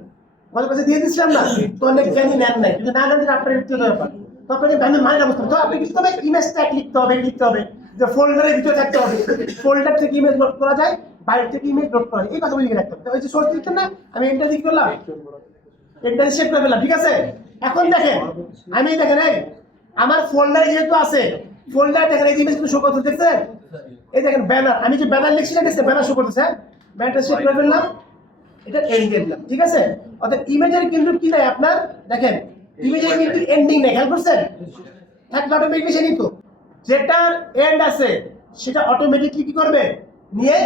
গত কাছে দিয়ে দিচ্ছিলাম না, তো অনেক জ্ঞানী নেন নাই, কিন্তু না জানলে আপনার ব্যক্তিগত ব্যাপার। তো আপনাকে আমি মানে না বুঝতে হবে, তো আপনি কি করতে হবে, ইমেজ ট্যাগ লিখতে হবে যে ফোল্ডারের ভিতরে থাকতে হবে, ফোল্ডার থেকে ইমেজ লোড করা যায়, বাইরে থেকে ইমেজ লোড করা যায়, এই কথাগুলো লিখে রাখতে হবে। তো ওই যে সোর্স দিচ্ছেন না, আমি এন্টার দিয়ে করলাম, এন্টার সেভ করে ফেললাম, ঠিক আছে। এখন দেখেন, আমি দেখেন এই আমার ফোল্ডারে যেহেতু আছে, ফোল্ডার দেখেন এই ইমেজগুলো শো করতে দেখছেন, এই দেখেন ব্যানার, আমি যে ব্যানার লিখছি না দেখছেন, ব্যানার শো করতেছে, ব্যানারটা সেভ করে ফেললাম, এটা এন্ড দিয়ে দিলাম, ঠিক আছে। অর্থাৎ ইমেজের কিন্তু কি নাই আপনার, দেখেন ইমেজের কিন্তু এন্ডিং নেই, খেয়াল করছেন, থাকলে অটোমেটিকলি সে নিত, যেটার এন্ড আছে সেটা অটোমেটিকলি কি করবে, নিয়ে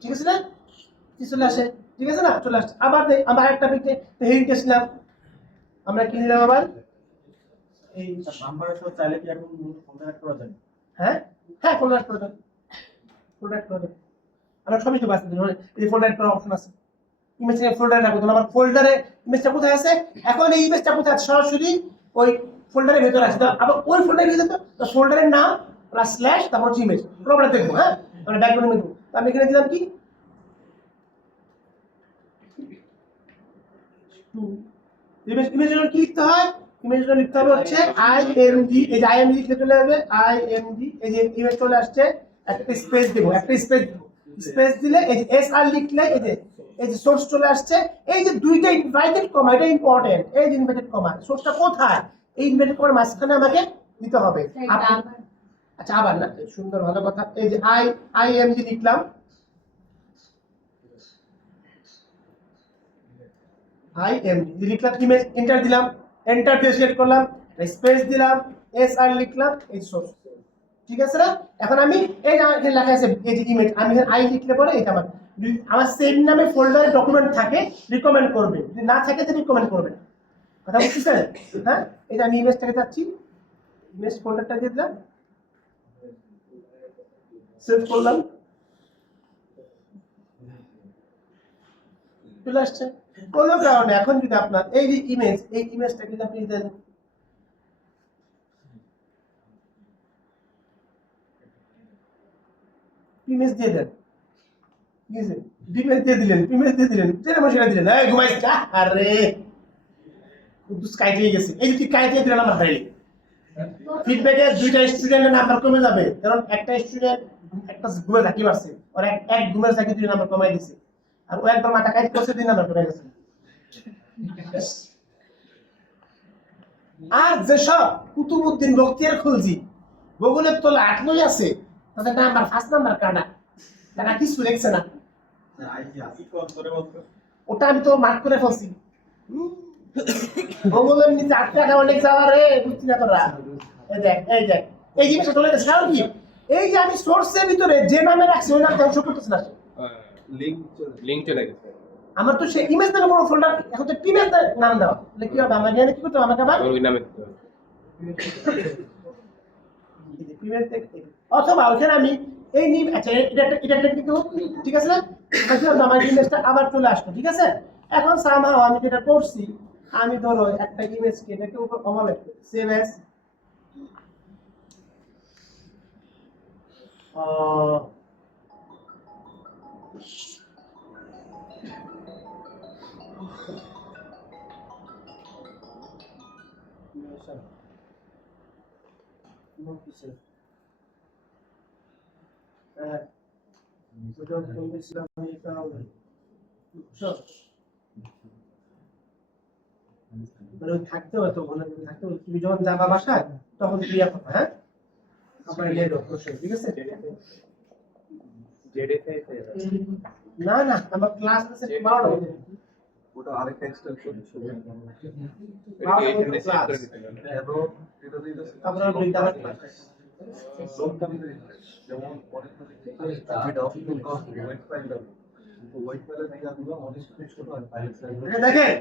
ঠিক আছে না, কি চলে আসে, ঠিক আছে না, চলে আসছে। আবার আমরা একটা পিকে হেডিং টেস্ট নিলাম, আমরা কি নিলাম আবার, এই নাম্বারের সাথে চাইলে কি এখন কন্টাক্ট করা যায়? হ্যাঁ হ্যাঁ ফোল্ডার করে দেন, ফোল্ডার করে দেন, আমরা সবই তো বাঁচতে দিন, এই ফোল্ডার করার অপশন আছে, ইমেজ ফোল্ডারে রাখবো, আমার ফোল্ডারে ইমেজটা কোথায় আছে, এখন এই ইমেজটা কোথায় আছে, সরাসরি ওই ফোল্ডারের ভিতরে আছে, আবার ওই ফোল্ডারে ভিতরে তো ফোল্ডারের নাম প্লাস স্ল্যাশ তারপর হচ্ছে ইমেজ, আমরা দেখবো, হ্যাঁ আমরা ব্যাকগ্রাউন্ডে দেবো। আমি এখানে দিলাম কি ইমেজের জন্য কি লিখতে হয়, ইমেজের জন্য লিখতে হবে হচ্ছে আইএমজি, এই যে আইএমজি লিখতে চলে যাবে, আইএমজি, এই যে ইমেজ চলে আসছে, একটা স্পেস দেবো, একটা স্পেস দিলে এই যে এসআর লিখলে এই যে সোর্স চলে আসছে, এই যে দুইটা ইনভার্টেড কমা, এটা ইম্পর্টেন্ট, এই যে ইনভার্টেড কমা, সোর্সটা কোথায়, এই ইনভার্টেড কমার মাঝখানে আমাকে দিতে হবে। আচ্ছা আবার না, সুন্দর ভালো কথা, এই যে আইএমজি লিখলাম, আইএমজি লিখলাম, ইমেজ এন্টার দিলাম, এন্টার দিয়ে সিলেক্ট করলাম, স্পেস দিলাম, এসআর লিখলাম, এই সোর্স, ঠিক আছে না। এখন আমি এই যে এখানে লেখা আছে এই যে ইমেজ, আমি এখানে আই লিখলে পরে এটা আমার সেম নামে ফোল্ডারে ডকুমেন্ট থাকে রিকমেন্ড করবে, যদি না থাকে তো রিকমেন্ড করবে না, কথা বুঝছেন, হ্যাঁ। এই যে আমি ইমেজটাকে যাচ্ছি, ইমেজ ফোল্ডারটা দিয়ে দিলাম, সেভ করলাম, চলে আসছে। কোনো কারণে এখন যদি আপনার এই যে ইমেজ, এই ইমেজটাকে যদি আপনি দেন, ইমেজ দিয়ে দেন, ঠিক আছে, ইমেজ দিয়ে দিলেন, যেটা মনে সেটা দিলেন, এই ঘুমাইছ, আরে কুদ্দুস কাইট হয়ে গেছে, এই যে তুই কাইট দিয়ে দিলেন আমার ভাই, ফিডব্যাকে দুইটা স্টুডেন্টের নাম্বার কমে যাবে, কারণ একটা স্টুডেন্ট একটা ঘুমে থাকি পারছে, আর এক ঘুমের থাকি 2 নাম্বার কমাই দিছে, আর ও একবার মাথা কাইট করছে 2 নাম্বার কমে গেছে। আর যেসব কুতুবউদ্দিন বখতিয়ার খুলজি বগুলের তলে 8 লই আছে, তাদের নাম্বার 5 নাম্বার কাটা, তারা কিছু লেখছে না, ওটা আমি তো মার্ক করে ফেলছি, বগুলের নিচে 8 টাকা অনেক যাওয়া রে, বুঝছি না তোরা, এই দেখ এই জিনিসটা চলে গেছে, কারণ কি এই যে আমি সোর্সের ভিতরে যে নামে রাখছি ওই নামটা শো করতেছে না, লিংক চলে গেছে, আমার তো সেই ইমেজ নামে কোনো ফোল্ডার, এখন তো ইমেজ নাম দাও, তাহলে কি হবে, আমার জানি কি করতে হবে, আমাকে আবার ওই নামে দিতে হবে। অথবা ওখানে আমি এই নিম, আচ্ছা এটা কিন্তু ঠিক আছে না, আমার ইমেজটা আবার চলে আসলো, ঠিক আছে। এখন সামহাও আমি যেটা করছি, আমি ধরো একটা ইমেজকে এটাকে উপর ওভারলেপ করি, সেভ অ্যাজ থাকতে হবে তো, থাকতে হবে, তুমি যখন যাবা বাসায় তখন ক্রিয়া করবে, হ্যাঁ আপনার লেট অবশ্যই, ঠিক আছে। না না আমার ক্লাস আছে 12টা বাজে, ওটা আরেকটা এক্সটেনশন আপনারা বিদ্যালয় যেমন দেখেন।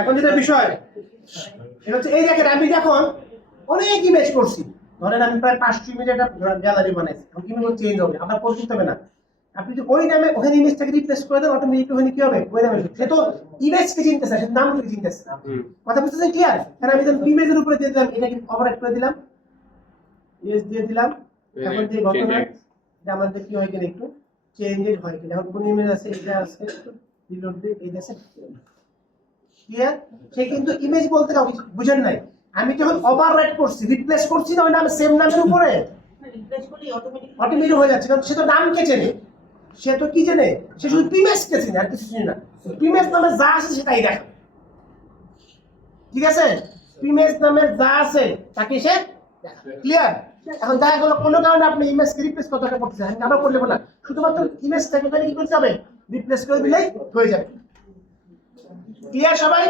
এখন যেটা বিষয় এটা হচ্ছে, এই দেখেন আমি এখন অনেক ইমেজ করছি, ধরেন আমি প্রায় 500 ইমেজের একটা গ্যালারি বানাইছি, এখন ইমেজ চেঞ্জ হবে, আবার কোড করতে হবে না, আপনি যদি ওই নামে ওখানে ইমেজটাকে রিপ্লেস করে দেন, অটোমেটিকলি ওখানে কি হবে, ওই নামে সে তো ইমেজকে চিনতেছে, সে নামকে চিনতেছে না, কথা বুঝতেছেন ক্লিয়ার। কারণ আমি যখন ইমেজের উপরে দিয়ে দিলাম, এটাকে ওভাররাইট করে দিলাম, ইমেজ দিয়ে দিলাম, এখন যে ঘটনা এটা আমাদের কি হয় কিনা একটু চেঞ্জেস হয় কিনা। এখন কোন ইমেজ আছে, এটা আছে, রিলোড দিয়ে এই আছে, ক্লিয়ার। সে কিন্তু ইমেজ বলতে কাউকে বুঝেন নাই, আমি যখন ওভাররাইট করছি, রিপ্লেস করছি না ওই নাম সেম নামের উপরে রিফ্রেশ করলেই অটোমেটিক হয়ে যাচ্ছে, কারণ সে তো নাম কে চেনে, সে তো কি চেনে, সে শুধু প্রিমেজ কে চেনে আর কিছু চেনে না। প্রিমেজ নামে যা আছে সেটাই দেখাবে, ঠিক আছে, প্রিমেজ নামে যা আছে তাকে সে ক্লিয়ার। এখন দেখা গেল কোনো কারণে আপনি ইমেজ কে রিপ্লেস করতে করতেছেন, আমি আবার করলে না, শুধুমাত্র ইমেজটাকে ওখানে কি করতে হবে, রিপ্লেস করে দিলেই হয়ে যাবে। ক্লিয়ার সবাই?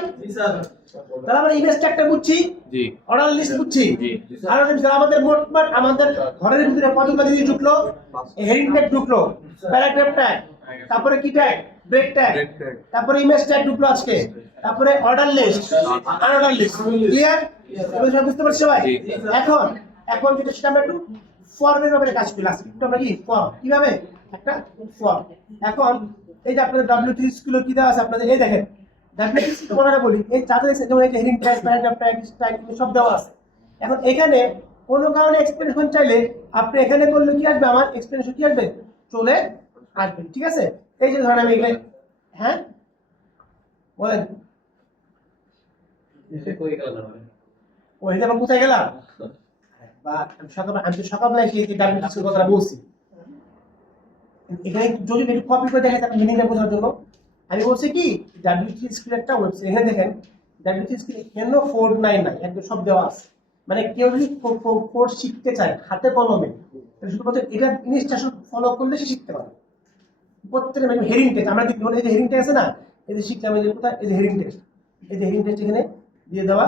তাহলে আমরা ইমেজ ট্যাগটা বুঝছি, জি অর্ডার লিস্ট বুঝছি, জি আর আমাদের মোটমাট আমাদের ঘরের ভিতরে কতগুলো জিনিস ঢুকলো, হেডিং ট্যাগ ঢুকলো, প্যারাগ্রাফ ট্যাগ, তারপরে কি tag, break tag, Break tag। তারপরে ইমেজ ট্যাগ ঢুকলো আজকে, তারপরে order list, unordered list. Clear? এবার সব বুঝতে পারছি সবাই? জি। এখন যেটা সেটা আমরা একটু ফর্মের ব্যাপারে কাজ করি, আজকে একটু আমরা কি ফর্ম, কিভাবে একটা ফর্ম। এখন এই যে আপনাদের W3 স্কুলে কি দেওয়া আছে আপনাদের, এই দেখেন W3 স্কুল কোনটা বলি, এই চার্টে যেমন এই যে heading tag, paragraph tag, style সব দেওয়া আছে। এখন এখানে কোনো কারণে এক্সপ্লেনেশন চাইলে আপনি এখানে করলে কি আসবে, আমার এক্সপ্লেনেশন কি আসবে, চলে আসবে, ঠিক আছে। এই যে ধরেন আমি এখানে, হ্যাঁ বলেন, ওই যে আমরা কোথায় গেলাম, বা আমি তো সকালবেলা এসে এই W3 স্কুল কথাটা বলছি, এখানে যদি একটু কপি করে দেখেন তাহলে মিনিংটা বোঝার জন্য আমি বলছি কি, W3 স্কুল একটা ওয়েবসাইট, এখানে দেখেন W3 স্কুল কেন 499 একদম সব দেওয়া আছে, মানে কেউ যদি কোর্স শিখতে চায় হাতে কলমে, তাহলে শুধুমাত্র এটা জিনিসটা ফলো করলে সে শিখতে পারে। প্রত্যেকটা মানে হেডিং টেক্সট আমরা কি এই যে হেডিং টেক্সট আছে না, এই যে শিখলাম, এই যে কোথায়, এই যে হেডিং টেক্সট, এই যে হেডিং টেক্সট এখানে দিয়ে দেওয়া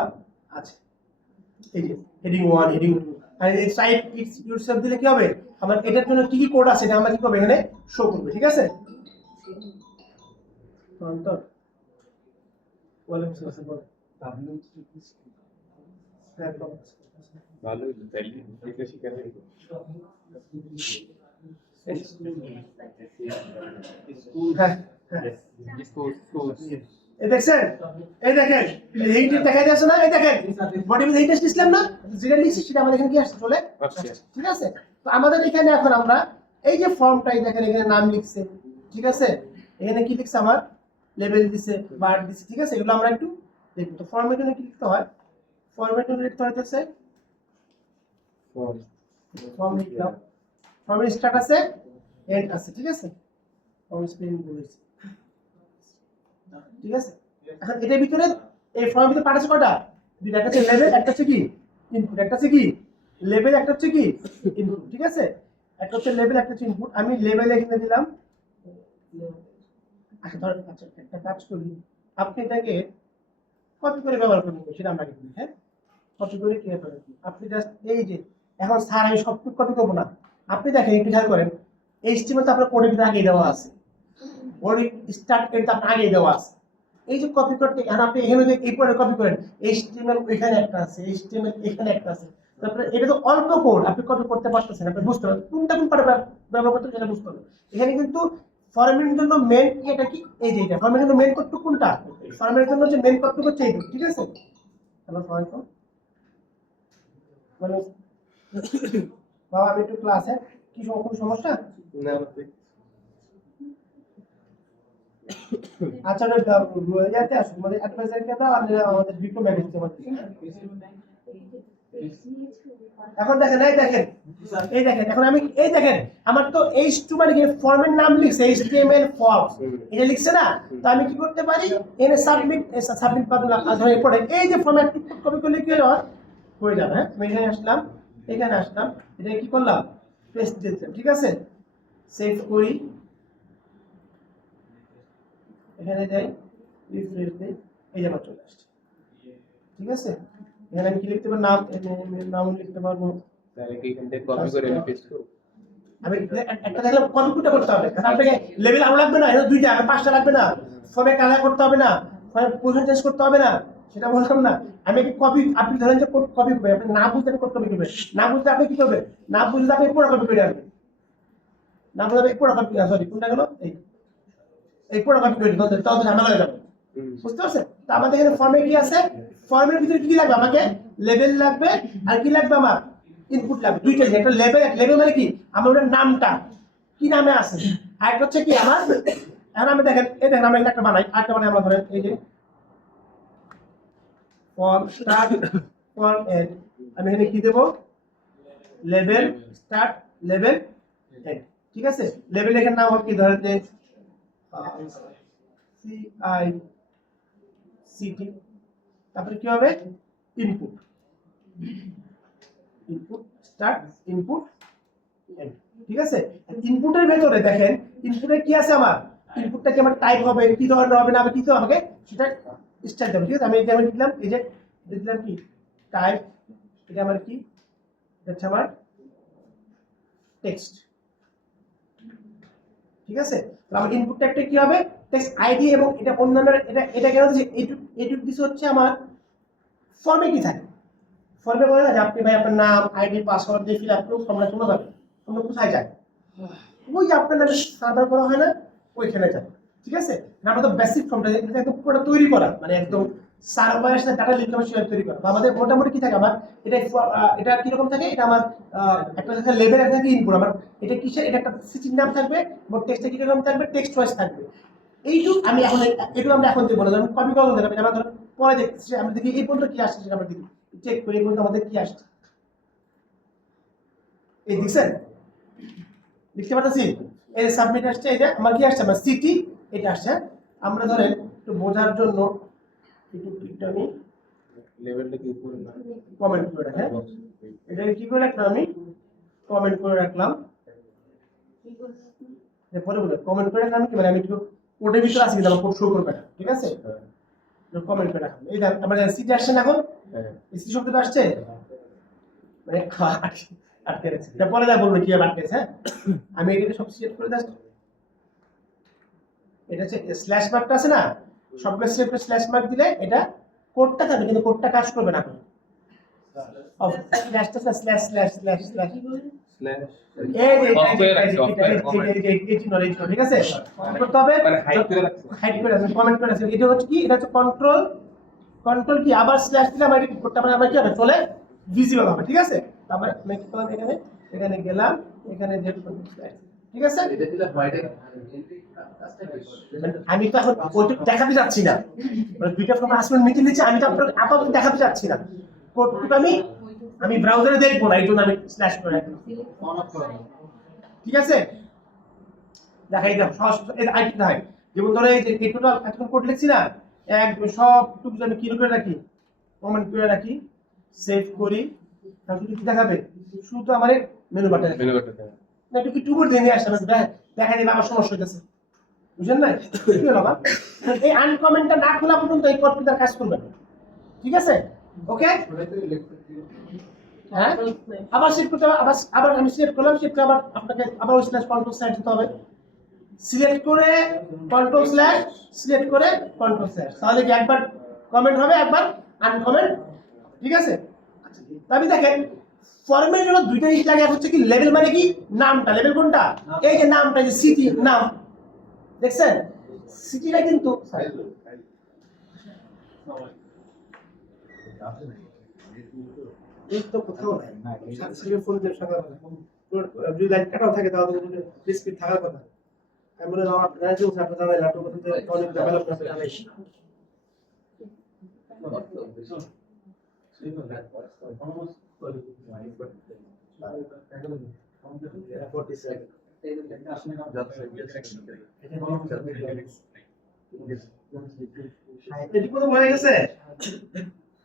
আছে, এই যে হেডিং 1, হেডিং 2, আর এই সাইট ইটস ইউরসেলফ দিলে কি হবে, আমার এটার জন্য কি কি কোড আছে এটা আমরা কি করব, এখানে শো করব, ঠিক আছে। অন্তর ওয়ালাইকুম আসসালাম, বল। হ্যাঁ, বল। ভালো তাইলে এটা শিখা যায়। হ্যাঁ, হ্যাঁ। স্কুল স্কুল এই দেখছেন, এই দেখেন এই যে দেখা যাচ্ছে না, এই দেখেন বডি উইথ এইটা দিছিলাম না, যেটা লিখছি সেটা আমাদের এখানে কি আসছে, চলে আসছে। ঠিক আছে। তো আমাদের এখানে এখন আমরা এই যে ফর্মটাই দেখেন, এখানে নাম লিখছে, ঠিক আছে, এখানে কি লিখছে, আমার লেভেল দিছে, বার দিছে, ঠিক আছে, এগুলো আমরা একটু দেখব। তো ফর্মের জন্য কি লিখতে হয়, ফর্মের জন্য লিখতে হইতেছে, ফর্ম লিখলাম, ফর্মের স্টার্ট আছে, এন্ড আছে, ঠিক আছে, ফর্ম স্পেলিং বলেছি, ঠিক আছে। এখন এটার ভিতরে এই ফর্মের ভিতরে পার্ট আছে কয়টা, দুইটা, একটা হচ্ছে লেভেল, একটা হচ্ছে কি ইনপুট, একটা হচ্ছে কি লেভেল, একটা হচ্ছে কি ইনপুট, ঠিক আছে, একটা হচ্ছে লেভেল, একটা হচ্ছে ইনপুট। আমি লেভেল এখানে দিলাম, আচ্ছা ধর, আচ্ছা একটা কাজ করি, আপনি এটাকে কপি করে ব্যবহার করবেন সেটা আমরা কি করি, হ্যাঁ, কপি করে কি ব্যবহার করি, আপনি জাস্ট এই যে, এখন স্যার আমি সব কপি করবো না, আপনি দেখেন একটু খেয়াল করেন, HTML তো আপনার কোডের ভিতরে আগে দেওয়া আছে, বডি স্টার্ট এন্ড আপনার আগে দেওয়া আছে, এই যে কপি করতে, আর আপনি এখানে যে এই পরে কপি করেন, HTML এখানে একটা আছে, HTML এখানে একটা আছে, তারপরে এটা তো অল্প কোড, আপনি কপি করতে পারতেছেন, আপনি বুঝতে পারবেন কোনটা কোন পারে ব্যবহার করতে সেটা বুঝতে হবে। এখানে কিন্তু ফর্মের জন্য মেন এটা কি, এই যে এটা ফর্মের জন্য মেন কোডটুকু কোনটা, ফর্মের জন্য যে মেন কোডটুকু হচ্ছে এইটুকু, ঠিক আছে। হ্যালো ফর্ম মানে বাবা আমি একটু ক্লাসে কি কোনো সমস্যা না আচ্ছা, ইয়াতে আসুন মানে অ্যাডভাইজারকে দাও, আর আমাদের বিক্রম ম্যানেজারকে আমাদের। এখন দেখেন, এই দেখেন, এই দেখেন, এখন আমি এই দেখেন আমার তো H2 মানে কি ফর্মের নাম লিখছে, HTML ফর্ম এটা লিখছে না, তো আমি কি করতে পারি, এনে সাবমিট বাটন ধরে পড়ে এই যে ফর্ম্যাট কপি করলে কি হয়ে যাবে। হ্যাঁ, আমি এখানে আসলাম, এখানে আসলাম, এটা কি করলাম, পেস্ট দিলাম, ঠিক আছে, সেভ করি, এখানে যাই, রিফ্রেশ দেই, এই যে আমার চলে আসছে, ঠিক আছে। এখানে আমি কি লিখতে পারবো, নাম লিখতে পারবো, তাহলে কি এখান থেকে কপি করে আমি পেস্ট করব। আমি একটা দেখলাম কম্পিউটার করতে হবে, কারণ আপনাকে লেভেল আরো লাগবে না, এটা দুইটা আর পাঁচটা লাগবে না, ফর্মে কালার করতে হবে না, ফর্মে পজিশন চেঞ্জ করতে হবে না, সেটা বললাম না। আমি কি কপি, আপনি ধরেন যে কপি করবেন, আপনি না বুঝতে কোড কপি করবেন, না বুঝতে আপনি কি করবেন, না বুঝলে আপনি পুরো কপি করে আসবেন, না বুঝলে আপনি পুরো কপি, সরি কোনটা গেল, এই পুরো কপি করে দিতে তাও তো ঝামেলা হয়ে যাবে, বুঝতে পারছেন। তো আমাদের এখানে ফর্মে কি আছে, ফর্মের ভিতরে কি লাগবে, আমাকে লেভেল লাগবে, আর কি লাগবে, আমার ইনপুট লাগবে, দুইটা। একটা লেভেল, লেভেল মানে কি, আমার ওটার নামটা কি নামে আছে। আরেকটা হচ্ছে কি আমার, এখন আমি দেখেন এই দেখেন আমরা একটা বানাই, আরেকটা বানাই আমরা ধরেন এই যে ফর্ম স্টার্ট ফর্ম এন্ড, আমি এখানে কি দেব লেভেল স্টার্ট লেভেল এন্ড, ঠিক আছে। লেভেল এখানে নাম হবে কি ধরেন যে CICT, তারপরে কি হবে input, input start input end, ঠিক আছে। ইনপুটের ভেতরে দেখেন ইনপুটে কি আছে আমার, ইনপুটটা কি আমার টাইপ হবে, কি ধরনের হবে না হবে, কিছু আমাকে সেটা স্টার্ট দেবো, ঠিক আছে। আমি এটা দিলাম এই যে দিলাম কি টাইপ, এটা আমার কি, এটা হচ্ছে আমার টেক্সট, ঠিক আছে। তো আমার ইনপুট ট্যাগটা কি হবে টেক্সট আইডি, এবং এটা অন্যান্য এটা কেন দিচ্ছে এইটুক দিচ্ছে হচ্ছে আমার ফর্মে কি থাকে, ফর্মে বলে না যে আপনি ভাই আপনার নাম আইডি পাসওয়ার্ড দিয়ে ফিল আপ করুন, ফর্মটা চলে যাবে, ফর্মটা কোথায় যায়, ওই যে আপনার নামে সার্ভার করা হয় না ওইখানে যায়, ঠিক আছে। আমরা তো বেসিক ফর্মটা একদম পুরোটা তৈরি করা, মানে একদম সার্ভারের সাথে ডাটা লিঙ্ক করে সেভাবে তৈরি করা। বা আমাদের মোটামুটি কি থাকে আমার, এটা কিরকম থাকে, এটা আমার একটা থাকে লেভেল, একটা থাকে ইনপুট। আমার এটা কিসের, এটা একটা সিটির নাম থাকবে, মোট টেক্সটে কি রকম থাকবে, টেক্সট ওয়াইজ থাকবে। এইটুক আমি এখন এইটুকু আমরা এখন দেবো না, যেমন কপি করা দেবে, আমরা ধরুন পরে দেখছি আমরা দেখি এই পর্যন্ত কি আসছে সেটা আমরা দেখি, চেক করি এই পর্যন্ত আমাদের কি আসছে। এই দেখছেন লিখতে পারতেছি, এই সাবমিট আসছে, এই যে আমার কি আসছে, আমার সিটি এটা আসছে। আমরা ধরেন একটু বোঝার জন্য একটু আমি লেভেলটা কি উপরে না কমেন্ট করে রাখেন, এটা কি করে রাখলাম, আমি কমেন্ট করে রাখলাম, পরে বলে কমেন্ট করে রাখলাম কি, মানে আমি একটু কোডের ভিতরে আসি কিন্তু কোড শো করবে না, ঠিক আছে। কমেন্ট করে রাখলাম, এই দেখ আমার সিটি আসছে না এখন, এই সিটি শব্দটা আসছে, মানে আটকে গেছে, এটা পরে যা বলবো কিভাবে আটকেছে। হ্যাঁ আমি এটা সব সিলেক্ট করে দিচ্ছি, এটা হচ্ছে স্ল্যাশ মার্কটা আছে না, সবগুলো সিলেক্ট করে স্ল্যাশ মার্ক দিলে এটা কোডটা থাকবে, কিন্তু কোডটা কাজ করবে না এখন, অফ স্ল্যাশটা slash slash slash slash slash এই যে Off করে রাখছি, off করে ঠিক আছে, করতে হবে মানে hide করে রাখছি। হাইড করে রাখছি, কমেন্ট করে রাখছি। এটা হচ্ছে কি, এটা হচ্ছে কন্ট্রোল, কন্ট্রোল কি আবার স্ল্যাশ দিলে আমার এটা কোডটা মানে আমার কি হবে চলে ভিজিবল হবে, ঠিক আছে। তারপরে আমি কি করলাম, এখানে এখানে গেলাম, এখানে যে স্ল্যাশ, ঠিক আছে। এটা দিলে হোয়াইটে মানে আমি তো এখন ওইটা দেখাতে যাচ্ছি না, মানে দুইটা ফর্ম আসলে মিটিং নিচ্ছে, আমি তো আপনাকে আপাতত দেখাতে যাচ্ছি না, কোডটা আমি ব্রাউজারে দেখবো না, এই জন্য আমি স্ল্যাশ করে রাখলাম, ঠিক আছে। দেখাই দাও সহজ, এই আইটি দেখাই, যেমন ধরো এই যে এই টোটাল এতক্ষণ কোড লিখছি না, একদম সব টুকু আমি কি করে রাখি, কমেন্ট করে রাখি, সেভ করি, তাহলে শুধু কি দেখাবে, শুধু তো আমার মেনু বাটন মেনু করতে দেয় না, একটু একটু উপর দিয়ে নিয়ে আসলাম, দেখা দিলে আমার সমস্যা হইতেছে, বুঝলেন না কি হলো আমার, এই আনকমেন্টটা না খোলা পর্যন্ত এই কোড তার কাজ করবে না, ঠিক আছে। ওকে, হ্যাঁ আবার সিলেক্ট করতে হবে, আবার আমি সিলেক্ট করলাম, সিলেক্ট আবার আপনাকে আবার ওই স্ল্যাশ কন্ট্রোল স্ল্যাশ দিতে হবে, সিলেক্ট করে কন্ট্রোল স্ল্যাশ, সিলেক্ট করে কন্ট্রোল স্ল্যাশ, তাহলে কি একবার কমেন্ট হবে একবার আনকমেন্ট, ঠিক আছে। তবে দেখেন ফর্মের জন্য দুইটা জিনিস লাগে, এক হচ্ছে কি লেভেল মানে কি নামটা, লেভেল কোনটা, এই যে নামটা, যে সিটি নাম দেখছেন, সিটিটা কিন্তু এই তো কোথাও নাই, সাথে সাথে ফোন দিয়ে সকালবেলা যদি লাইট কাটাও থাকে তাহলে স্পিড থাকার কথা। আমি বলে না আপনারা যে আপনারা জানেন ল্যাপটপ করতে অনেক ডেভেলপ করতে জানেন, এটি কোনো হয়ে গেছে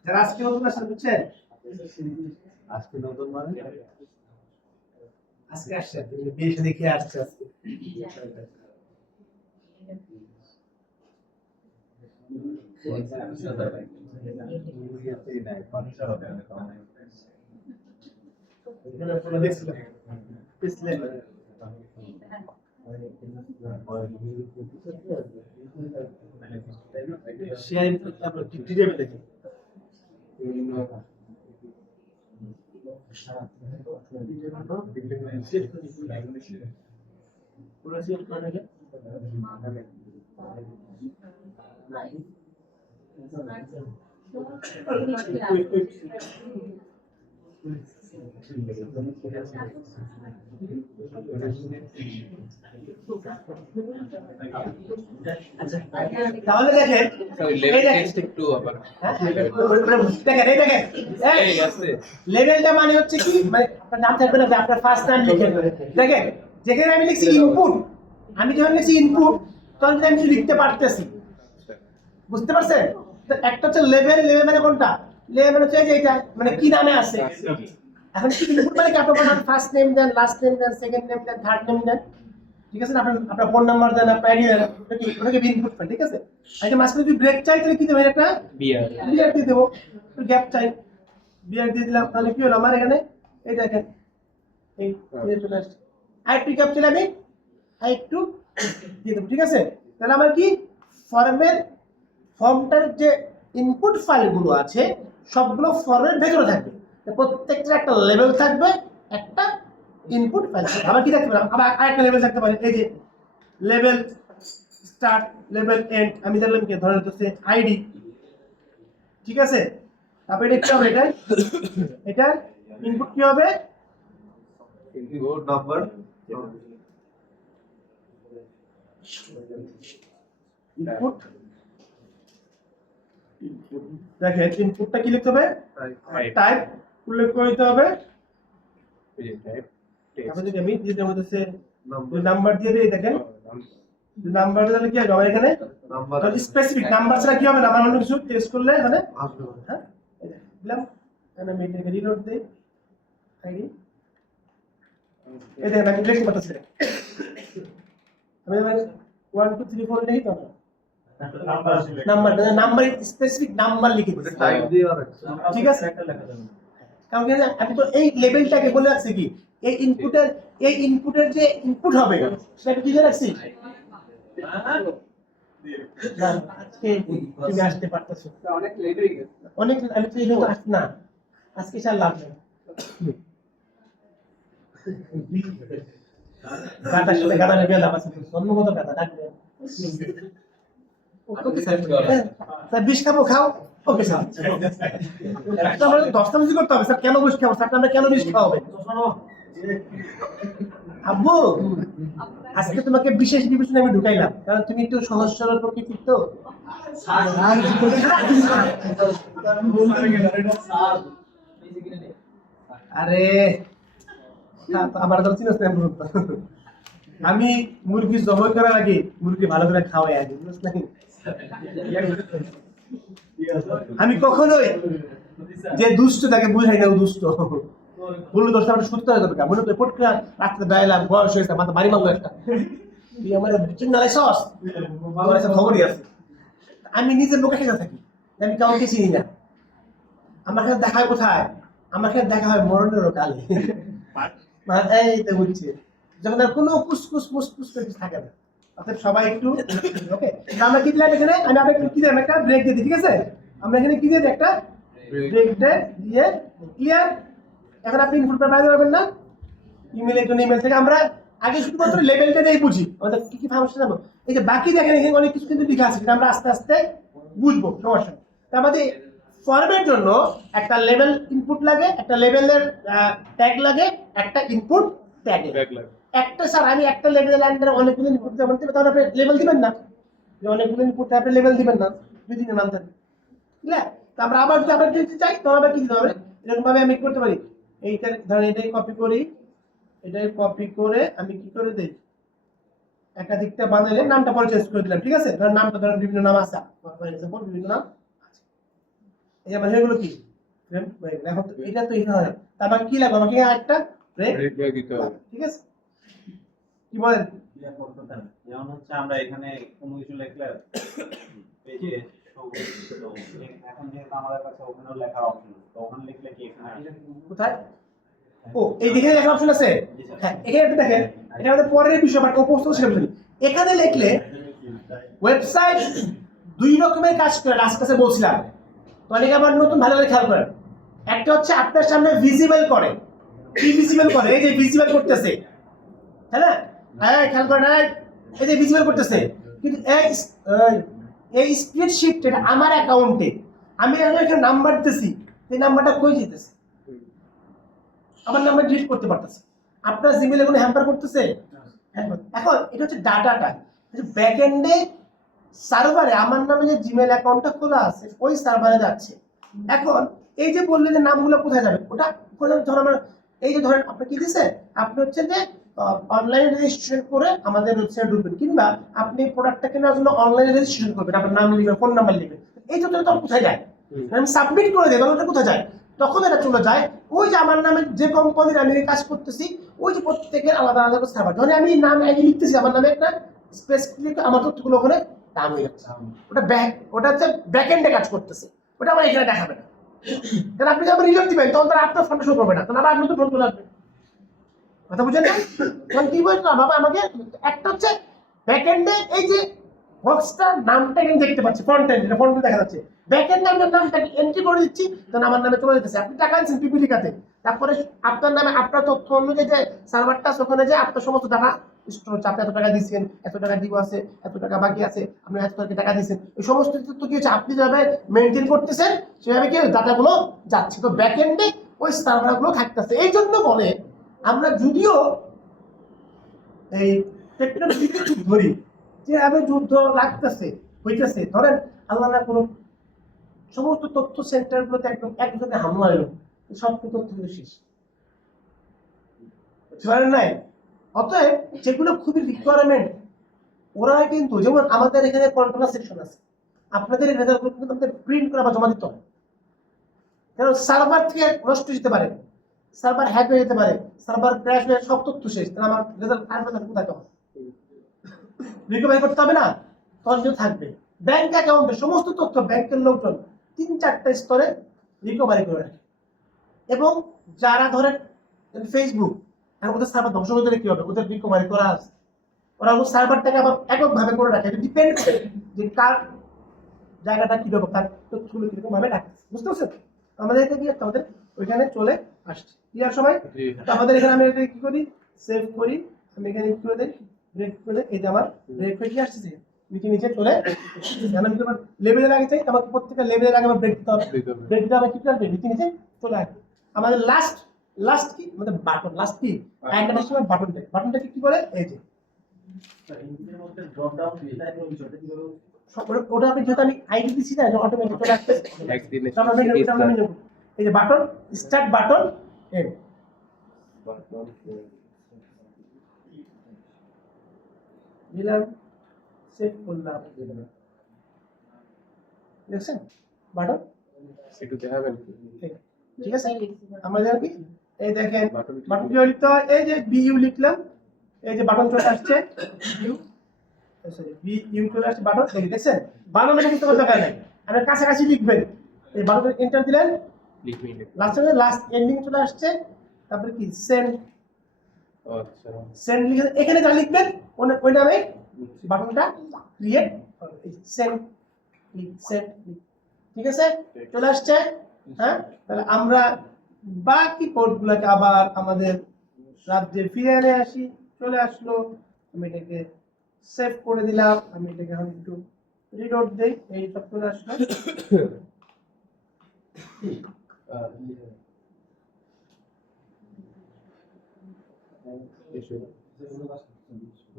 যারা আজকে নতুন আসেন, বুঝছেন আজকে নতুন মানে আজকে আসছে বিয়ে দেখে আসছে আজকে, শেয়ার তারপর ডিটেইলে দেখি পুরো সিলেক্ট করে নেবে, তাহলে দেখেন সরি এই লেভেল দেখেন টেস্ট একটু আবার দেখেন এই দেখেন এই আছে লেভেলটা মানে হচ্ছে কি মানে আপনার নাম থাকবে না যে আপনার ফার্স্ট নাম লিখেন দেখেন যেখানে আমি লিখছি ইনপুট আমি যখন লিখছি ইনপুট তখন কিন্তু আমি কিছু লিখতে পারতেছি বুঝতে পারছেন তো একটা হচ্ছে লেভেল লেভেল মানে কোনটা লেভেল মানে হচ্ছে এই যে এটা মানে কি নামে আছে এখন কি ইনপুট মানে কি আপনার ফার্স্ট নেম দেন লাস্ট নেম দেন সেকেন্ড নেম দেন থার্ড নেম দেন ঠিক আছে না আপনার ফোন নাম্বার দেন আপনার আইডি দেন ওটাকে ইনপুট করেন ঠিক আছে আর এটা মাঝখানে যদি ব্রেক চাই তাহলে কি দেবেন একটা বিয়ার বিআর দিয়ে দেবো গ্যাপ চাই বিআর দিয়ে দিলাম তাহলে কি হলো আমার এখানে এই দেখেন এই চলে আসছে আরেকটু গ্যাপ ছিল আমি আরেকটু দিয়ে দেবো ঠিক আছে তাহলে আমার কি ফর্মটার যে ইনপুট ফাইলগুলো আছে সবগুলো ফর্মের ভেতরে থাকবে তো প্রত্যেকটা একটা লেভেল থাকবে একটা ইনপুট ফাইল আবার কি থাকতে পারে আবার আরেকটা লেভেল থাকতে পারে এই যে লেভেল স্টার্ট লেভেল এন্ড আমি দিলাম কি ধরে হচ্ছে আইডি ঠিক আছে তারপরে এটা কি হবে এটা ইনপুট কি হবে ইনপুট নাম্বার ইনপুট দেখেন ইনপুটটা কি লিখতে হবে টাইপ উল্লেখ করে দিতে হবে টাইপ তারপরে যদি আমি দিয়ে দেবো হচ্ছে নাম্বার নাম্বার দিয়ে দিই দেখেন নাম্বার দিলে কি হবে আমার এখানে নাম্বার স্পেসিফিক নাম্বার ছাড়া কি হবে না আমার অন্য কিছু টেস্ট করলে এখানে আসবে হ্যাঁ এই দেখেন, দিলাম এখানে আমি এটাকে রিলোড দেই আইডি এই দেখেন আমি লিখতে পারতেছি না। আমি 1 2 3 4 লিখি তো নাম্বার স্পেসিফিক নাম্বার লিখে দিই টাইপ দিয়ে আর ঠিক আছে কারণ কি জানেন, আমি তো এই লেভেলটাকে বলে রাখছি কি এই ইনপুটের যে ইনপুট হবে সেটা কি দিয়ে রাখছি না আজকে তুমি আসতে পারতেছো অনেক লেট হয়ে গেছে অনেক আমি তো এখানে আসছি না আজকে স্যার লাভ নেই গাটার সাথে গাটা লেগে লাভ আছে অন্যগত গাটা ডাকবে ওকে স্যার স্যার বিষ খাবো খাও ওকে স্যার একটা আমরা 10টা মিনিট করতে হবে স্যার কেন বিষ খাবো স্যার আমরা কেন বিষ খাওয়াবে আব্বু আজকে তোমাকে বিশেষ বিবেচনায় আমি ঢুকাইলাম কারণ তুমি একটু সহজ সরল প্রকৃতির তো আরে আমার তো চিনস না আমি মুরগি জবাই করার আগে মুরগি ভালো করে খাওয়াই আগে বুঝছ নাকি আমি কখনোই যে দুষ্ট তাকে বুঝাই না ও দুষ্ট বললো দশটা আমরা সুস্থ হয়ে যাবে মনে করে পট করে রাত্রে বেলাম বয়স হয়েছে মাথা বাড়ি মারলো একটা তুই আমার চিন্তালাই সস আমার একটা খবরই আছে আমি নিজের লোকের সাথে থাকি আমি কাউকে চিনি না আমার সাথে দেখা হয় কোথায় আমার সাথে দেখা হয় মরণেরও কালে এই তো বুঝছে যখন আর কোনো কুসকুস মুসকুস করে কিছু থাকে না অর্থাৎ সবাই একটু ওকে আমরা কি দিলাম এখানে আমি আবার একটু কি দিলাম একটা ব্রেক দিয়ে দিই ঠিক আছে আমরা এখানে কি দিয়ে দিই একটা ব্রেক দিয়ে ক্লিয়ার এখন আপনি ইনপুট পাঠাতে পারবেন না ইমেল একজন ইমেল থেকে আমরা আগে শুধুমাত্র লেভেলটা দিয়ে বুঝি আমাদের কি কি ফাংশন আছে এই যে বাকি দেখেন এখানে অনেক কিছু কিন্তু লেখা আছে যেটা আমরা আস্তে আস্তে বুঝবো সমস্যা নেই তার মধ্যে ফর্মের জন্য একটা লেভেল ইনপুট লাগে একটা লেভেলের ট্যাগ লাগে একটা ইনপুট ট্যাগ লাগে একটা স্যার আমি একটা লেভেলের আন্ডারে অনেকগুলো ইনপুট দেবো তাহলে আপনি লেভেল দিবেন না যে অনেকগুলো ইনপুট আপনি লেভেল দিবেন না দুই তিনটা নাম থাকবে ঠিক আছে তো আমরা আবার যদি আবার দিতে চাই তখন আবার কি দিতে হবে এরকম ভাবে আমি করতে পারি এইটা ধরেন এটাই কপি করি এটাই কপি করে আমি কি করে দেই একাধিকটা বানাইলে নামটা পরে চেঞ্জ করে দিলাম ঠিক আছে ধরেন নামটা ধরেন বিভিন্ন নাম আছে ফর এক্সাম্পল বিভিন্ন নাম আছে এই যে মানে এগুলো কি এখন তো এটা তো এটা হয় তা আমাকে কি লাগবে আমাকে একটা ব্রেক দিতে হবে ঠিক আছে কি বলেন যেমন হচ্ছে আমরা এখানে কোনো কিছু লিখলে পেজে এখন যেহেতু আমাদের কাছে ওখানেও লেখার অপশন আছে তো ওখানে লিখলে কি এখানে কোথায় ও এই দিকে লেখার অপশন আছে হ্যাঁ এখানে একটু দেখেন এটা আমাদের পরের বিষয় বাট ও প্রশ্ন সেটা বুঝলি এখানে লিখলে ওয়েবসাইট দুই রকমের কাজ করে লাস্ট ক্লাসে বলছিলাম তো অনেকে আবার নতুন ভালো করে খেয়াল করেন একটা হচ্ছে আপনার সামনে ভিজিবল করে কি ভিজিবল করে এই যে ভিজিবল করতেছে তাই না এই খেয়াল করেন এই যে ভিজিবল করতেছে কিন্তু এই স্প্রেডশিট এটা আমার অ্যাকাউন্টে আমি এখানে নাম্বার দিতেছি এই নাম্বারটা কই যেতেছে আমার নাম্বার ডিলিট করতে পারতেছে। আপনার জিমেলে কোনো হ্যাম্পার করতেছে? এখন এটা হচ্ছে ডাটাটা ব্যাক এন্ডে সার্ভারে আমার নামে যে জিমেল অ্যাকাউন্টটা খোলা আছে ওই সার্ভারে যাচ্ছে। এখন এই যে বললেন যে নামগুলো কোথায় যাবে, ওটা ধর আমার এই যে ধরেন আপনি কি দিছে, আপনি হচ্ছে যে অনলাইন রেজিস্ট্রেশন করে আমাদের ওয়েবসাইট ঢুকবেন, কিংবা আপনি প্রোডাক্টটা কেনার জন্য অনলাইন রেজিস্ট্রেশন করবেন, আপনার নাম লিখবেন, ফোন নাম্বার লিখবেন, এই তথ্যটা তখন কোথায় যায়? আমি সাবমিট করে দেবেন, ওটা কোথায় যায়? তখন এটা চলে যায় ওই যে আমার নামে যে কোম্পানির আমি কাজ করতেছি ওই যে প্রত্যেকের আলাদা আলাদা সার্ভার। যখন আমি নাম আইডি লিখতেছি আমার নামে একটা স্পেস ক্লিক আমার তথ্যগুলো ওখানে নাম হয়ে যাচ্ছে। ওটা হচ্ছে ব্যাক এন্ডে কাজ করতেছে, ওটা আমার এখানে দেখাবে না। কারণ আপনি যখন রিলোড দিবেন তখন তারা আপনার ফোনটা শো করবে না, তখন আবার নতুন ফোন চলে আসবে। কথা বুঝেন না? তখন কি বলছিলাম বাবা, আমাকে একটা হচ্ছে ব্যাক এন্ডে এই যে বক্সটা নামটা এখানে দেখতে পাচ্ছি, ফ্রন্ট এন্ড এটা ফ্রন্ট দেখা যাচ্ছে, ব্যাক এন্ডে আমি নামটাকে এন্ট্রি করে দিচ্ছি, তখন আমার নামে চলে যেতেছে। আপনি টাকা দিচ্ছেন পিপিলিকাতে, তারপরে আপনার নামে আপনার তথ্য অনুযায়ী যে সার্ভারটা ওখানে যে আপনার সমস্ত টাকা স্টোর হচ্ছে, আপনি এত টাকা দিচ্ছেন, এত টাকা দিব আছে, এত টাকা বাকি আছে, আপনি এত টাকা দিচ্ছেন, এই সমস্ত তথ্য কি হচ্ছে আপনি যেভাবে মেনটেন করতেছেন সেভাবে কি ডাটাগুলো যাচ্ছে। তো ব্যাক এন্ডে ওই সার্ভারগুলো থাকতেছে। এই জন্য বলে আমরা যদিও এই টেকনোলজিকে ধরি যেভাবে যুদ্ধ লাগতেছে হইতেছে, ধরেন আল্লাহ না কোনো সমস্ত তথ্য সেন্টারগুলোতে একদম একজনে হামলা এলো, সব তথ্য শেষ ধরেন নাই। অতএব যেগুলো খুবই রিকোয়ারমেন্ট ওরা কিন্তু, যেমন আমাদের এখানে কন্ট্রোলার সেকশন আছে, আপনাদের এই রেজাল্টগুলো কিন্তু আমাদের প্রিন্ট করে বা জমা দিতে হবে। কারণ সার্ভার থেকে নষ্ট হতে পারে, সার্ভার হ্যাক হয়ে যেতে পারে, সার্ভার ক্র্যাশ হয়ে সব তথ্য শেষ, তাহলে আমার রেজাল্ট কোথায় পাবো? রিকভারি করতে হবে না, তখন থাকবে। ব্যাংক অ্যাকাউন্টের সমস্ত তথ্য ব্যাংকের লোকজন 3-4টা স্তরে রিকভারি করে রাখে। এবং যারা ধরেন ফেসবুক, ওদের সার্ভার ধ্বংস হয়ে গেলে কি হবে? ওদের রিকভারি করা আছে, ওরা ওই সার্ভারটাকে আবার এককভাবে করে রাখে। এটা ডিপেন্ড করে যে কার জায়গাটা কিরকম, তার তথ্যগুলো কিরকম ভাবে রাখে। বুঝতে পারছেন? আমাদের এখানে কি আমাদের ওইখানে চলে আসছে। ক্লিয়ার সবাই? তো আমাদের এখানে আমি এটা কি করি, সেভ করি, আমি এখানে কি করে দেই, ব্রেক করে দেই। এই যে আমার ব্রেক হয়ে কি আসছে, নিচে নিচে চলে। আমি যদি আমার লেভেলের আগে চাই, আমাকে প্রত্যেকটা লেভেলের আগে আমার ব্রেক দিতে হবে। ব্রেক দিতে হবে কি করবে, নিচে নিচে চলে আসবে। আমাদের লাস্ট কি আমাদের বাটন, লাস্ট কি অ্যান্ডারের সময় বাটনটা কি করে, এই যে ওটা আপনি যেহেতু আমি আইডি দিচ্ছি না, অটোমেটিক চলে আসবে। এই যে বাটন, স্টার্ট বাটন, এন্ড দিলাম, সেভ করলাম, দেখছেন বাটন একটু দেখাবেন? ঠিক আছে। আমাদের কি এই দেখেন বাটন কি লিখতে হয়, এই যে বিইউ লিখলাম, এই যে বাটন চলে আসছে, বিইউ চলে আসছে বাটন, দেখছেন? বানানো কিন্তু কোনো দরকার নাই, আপনি কাছাকাছি লিখবেন, এই বাটন এন্টার দিলেন, লাস্ট এন্ডিং চলে আসছে, তারপরে কি সেন্ড, আচ্ছা সেন্ড লিখে এখানে যা লিখবেন ওই নামে বাটনটা ক্রিয়েট হবে। সেন্ড সেন্ড, ঠিক আছে, চলে আসছে। হ্যাঁ, তাহলে আমরা বাকি কোডগুলোকে আবার আমাদের রাজ্যে ফিরে এনে আসি। চলে আসলো, আমি এটাকে সেভ করে দিলাম, আমি এটাকে এখন একটু রিলোড দেই, এই সব চলে আসলো।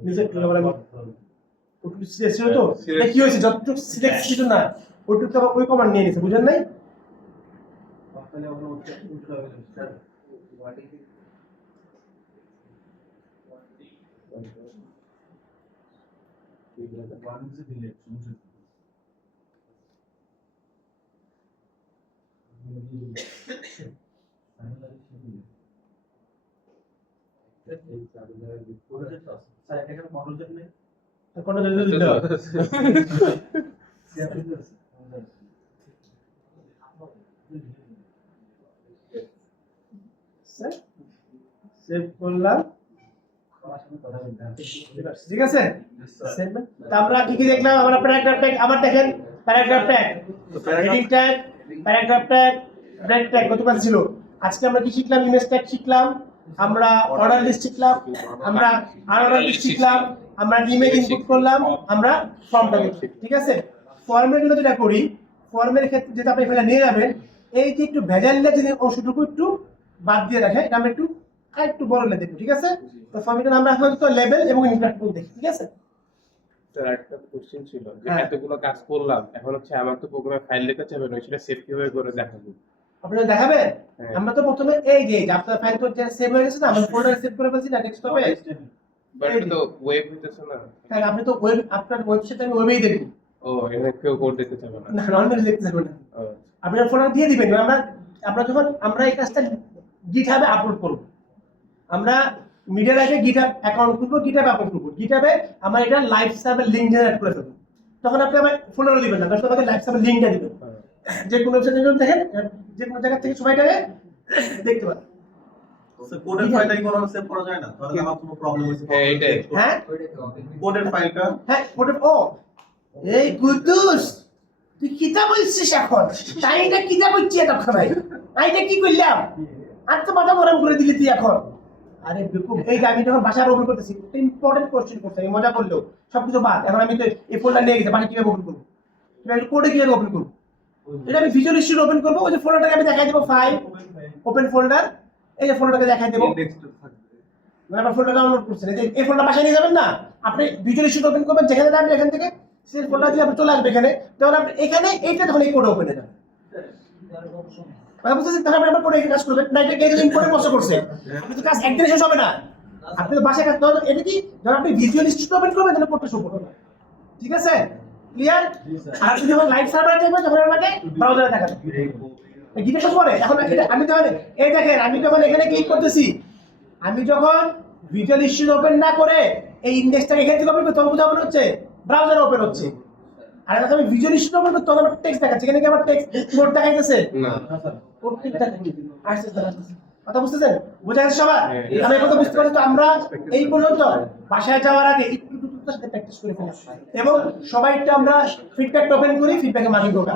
নিচে আবার আমি ওটুকু সিলেক্ট ছিল তো, এটা কি হয়েছে, যতটুকু সিলেক্ট ছিল না ওইটুকু আবার ওই কমান্ড নিয়ে নিয়েছে, বুঝেন নাই? কোনটা দিতে হবে? সেভ করলাম, ঠিক আছে। তো আমরা কি কি দেখলাম, আমরা প্যারাগ্রাফ ট্যাগ, আবার দেখেন paragraph tag, heading tag, paragraph tag, break tag কতবার ছিল। আজকে আমরা কি শিখলাম, ইমেজ ট্যাগ শিখলাম, আমরা অর্ডার লিস্ট শিখলাম, আমরা আনঅর্ডার লিস্ট শিখলাম, আমরা ইমেজ ইনপুট করলাম, আমরা ফর্মটা লিখলাম, ঠিক আছে। ফর্মের জন্য যেটা করি, ফর্মের ক্ষেত্রে যেটা আপনি এখানে নিয়ে যাবেন, এই যে একটু ভেজালিয়া যে অংশটুকু একটু বাদ দিয়ে রাখে, এটা আমরা একটু বড় লে দেখবো, ঠিক আছে? তো ফর্মেটে আমরা এখন তো লেভেল এবং ইন্টারপ্রেট দেখি, ঠিক আছে? স্যার একটা কোশ্চেন ছিল যে হ্যাঁ। এতগুলো কাজ করলাম, এখন হচ্ছে আমার তো প্রোগ্রামে ফাইল লেখা যাবে না, সেটা সেভ কিভাবে করে দেখাবো? আপনারা দেখাবেন? হ্যাঁ। আমরা তো প্রথমে এই যে আপনার ফাইল তো সেভ হয়ে গেছে না, আমরা ফোল্ডারে সেভ করে ফেলছি না ডেস্কটপে। বাট এটা তো ওয়েব হইতেছে না। হ্যাঁ, আপনি তো ওয়েব, আপনার ওয়েবসাইটে আমি ওয়েবেই দেখব ও এখানে কেউ কোড দেখতে চাবে না। না, নরমালি দেখতে যাবেন না। ও, আপনি ফোল্ডার দিয়ে দিবেন। আমরা যখন আমরা এই কাজটা গিটহাবে আপলোড করব, আমরা মিডিয়া লাইফে গিটহাব অ্যাকাউন্ট খুলবো, গিটহাবে আপলোড করবো, গিটহাবে আমরা এটা লাইভ সার্ভার লিংক জেনারেট করে ফেলবো। তখন আপনি আমার ফোল্ডারও দিবেন না, তখন আমাকে লাইভ সার্ভার লিংকটা দিবেন। হ্যাঁ। যে কোনো ওয়েবসাইটে যখন দেখেন, যে কোনো জায়গা থেকে সবাই এটাকে দেখতে পারেন। কোডের ফাইলটা কি কোনো সেভ করা যায় না? তাহলে আমার কোনো প্রবলেম হইছে? হ্যাঁ, এটাই। হ্যাঁ কোডের ফাইলটা হ্যাঁ, ও এই কুদ্দুস, তুই কিতা বলছিস এখন? তাই এটা কিতা বলছি এতক্ষণ? এটা কি করলাম? আর তো মাথা গরম করে দিলি তুই এখন। আরে বেকুব, এই যে আমি যখন বাসায় ওপেন করতেছি, ইম্পর্টেন্ট কোশ্চেন করতে আমি মজা করলো সবকিছু বাদ। এখন আমি তো এই ফোল্ডার নিয়ে গেছি, বাসায় কিভাবে ওপেন করবো, কোডে কিভাবে ওপেন করবো, এটা আমি ভিজুয়াল স্টুডিও ওপেন করবো। ওই যে ফোল্ডারটাকে আমি দেখাই দেবো, ফাইল ওপেন ফোল্ডার, এই যে ফোল্ডারটাকে দেখাই দেবো। ইন্ডেক্সটা থাকবে। আপনার ফোল্ডার ডাউনলোড করছেন, এই ফোল্ডার বাসায় নিয়ে যাবেন না, আপনি ভিজুয়াল স্টুডিও ওপেন করবেন, যেখানে যাবেন এখান থেকে সেই ফোল্ডার দিয়ে আপনি চলে আসবে এখানে, তখন আপনি এখানে এইটা তখন এই কোডে ওপেন হয়ে যাবে। মানে বুঝতেছেন? তখন আপনি কোডে কাজ করবেন না, এটা এই ইম্পোর্টে বসে করছে, আপনি তো কাজ একদিনে শেষ হবে না, আপনি তো বাসায় কাজ। তখন এটা কি, যখন আপনি ভিজুয়াল স্টুডিও ওপেন করবেন তখন কোডটা শো করবে, ঠিক আছে? ক্লিয়ার? আর আপনি যখন লাইভ সার্ভারে যাবেন তখন আমাকে ব্রাউজারে দেখাবেন। গিটারটা পরে এখন আমি তখন এই দেখেন, আমি যখন এখানে ক্লিক করতেছি, আমি যখন ভিজুয়াল স্টুডিও ওপেন না করে এই ইন্ডেক্সটাকে এখান থেকে ওপেন করি, তখন ওপেন হচ্ছে ব্রাউজারে ওপেন হচ্ছে। আর এখন আমি ভিজুয়াল স্টুডিও ওপেন করি, তখন আমার টেক্সট দেখাচ্ছে, এখানে কি আমার টেক্সট কোড দেখাইতেছে? না। কথা বুঝতেছেন? বোঝা গেছে সবার? হ্যাঁ। আমি এই কথা বুঝতে পারছি। তো আমরা এই পর্যন্ত বাসায় যাওয়ার আগে একটু দ্রুততার সাথে প্র্যাকটিস করে ফেলি এবং সবাই একটু আমরা ফিডব্যাক ওপেন করি, ফিডব্যাকে মার্কিং করবো।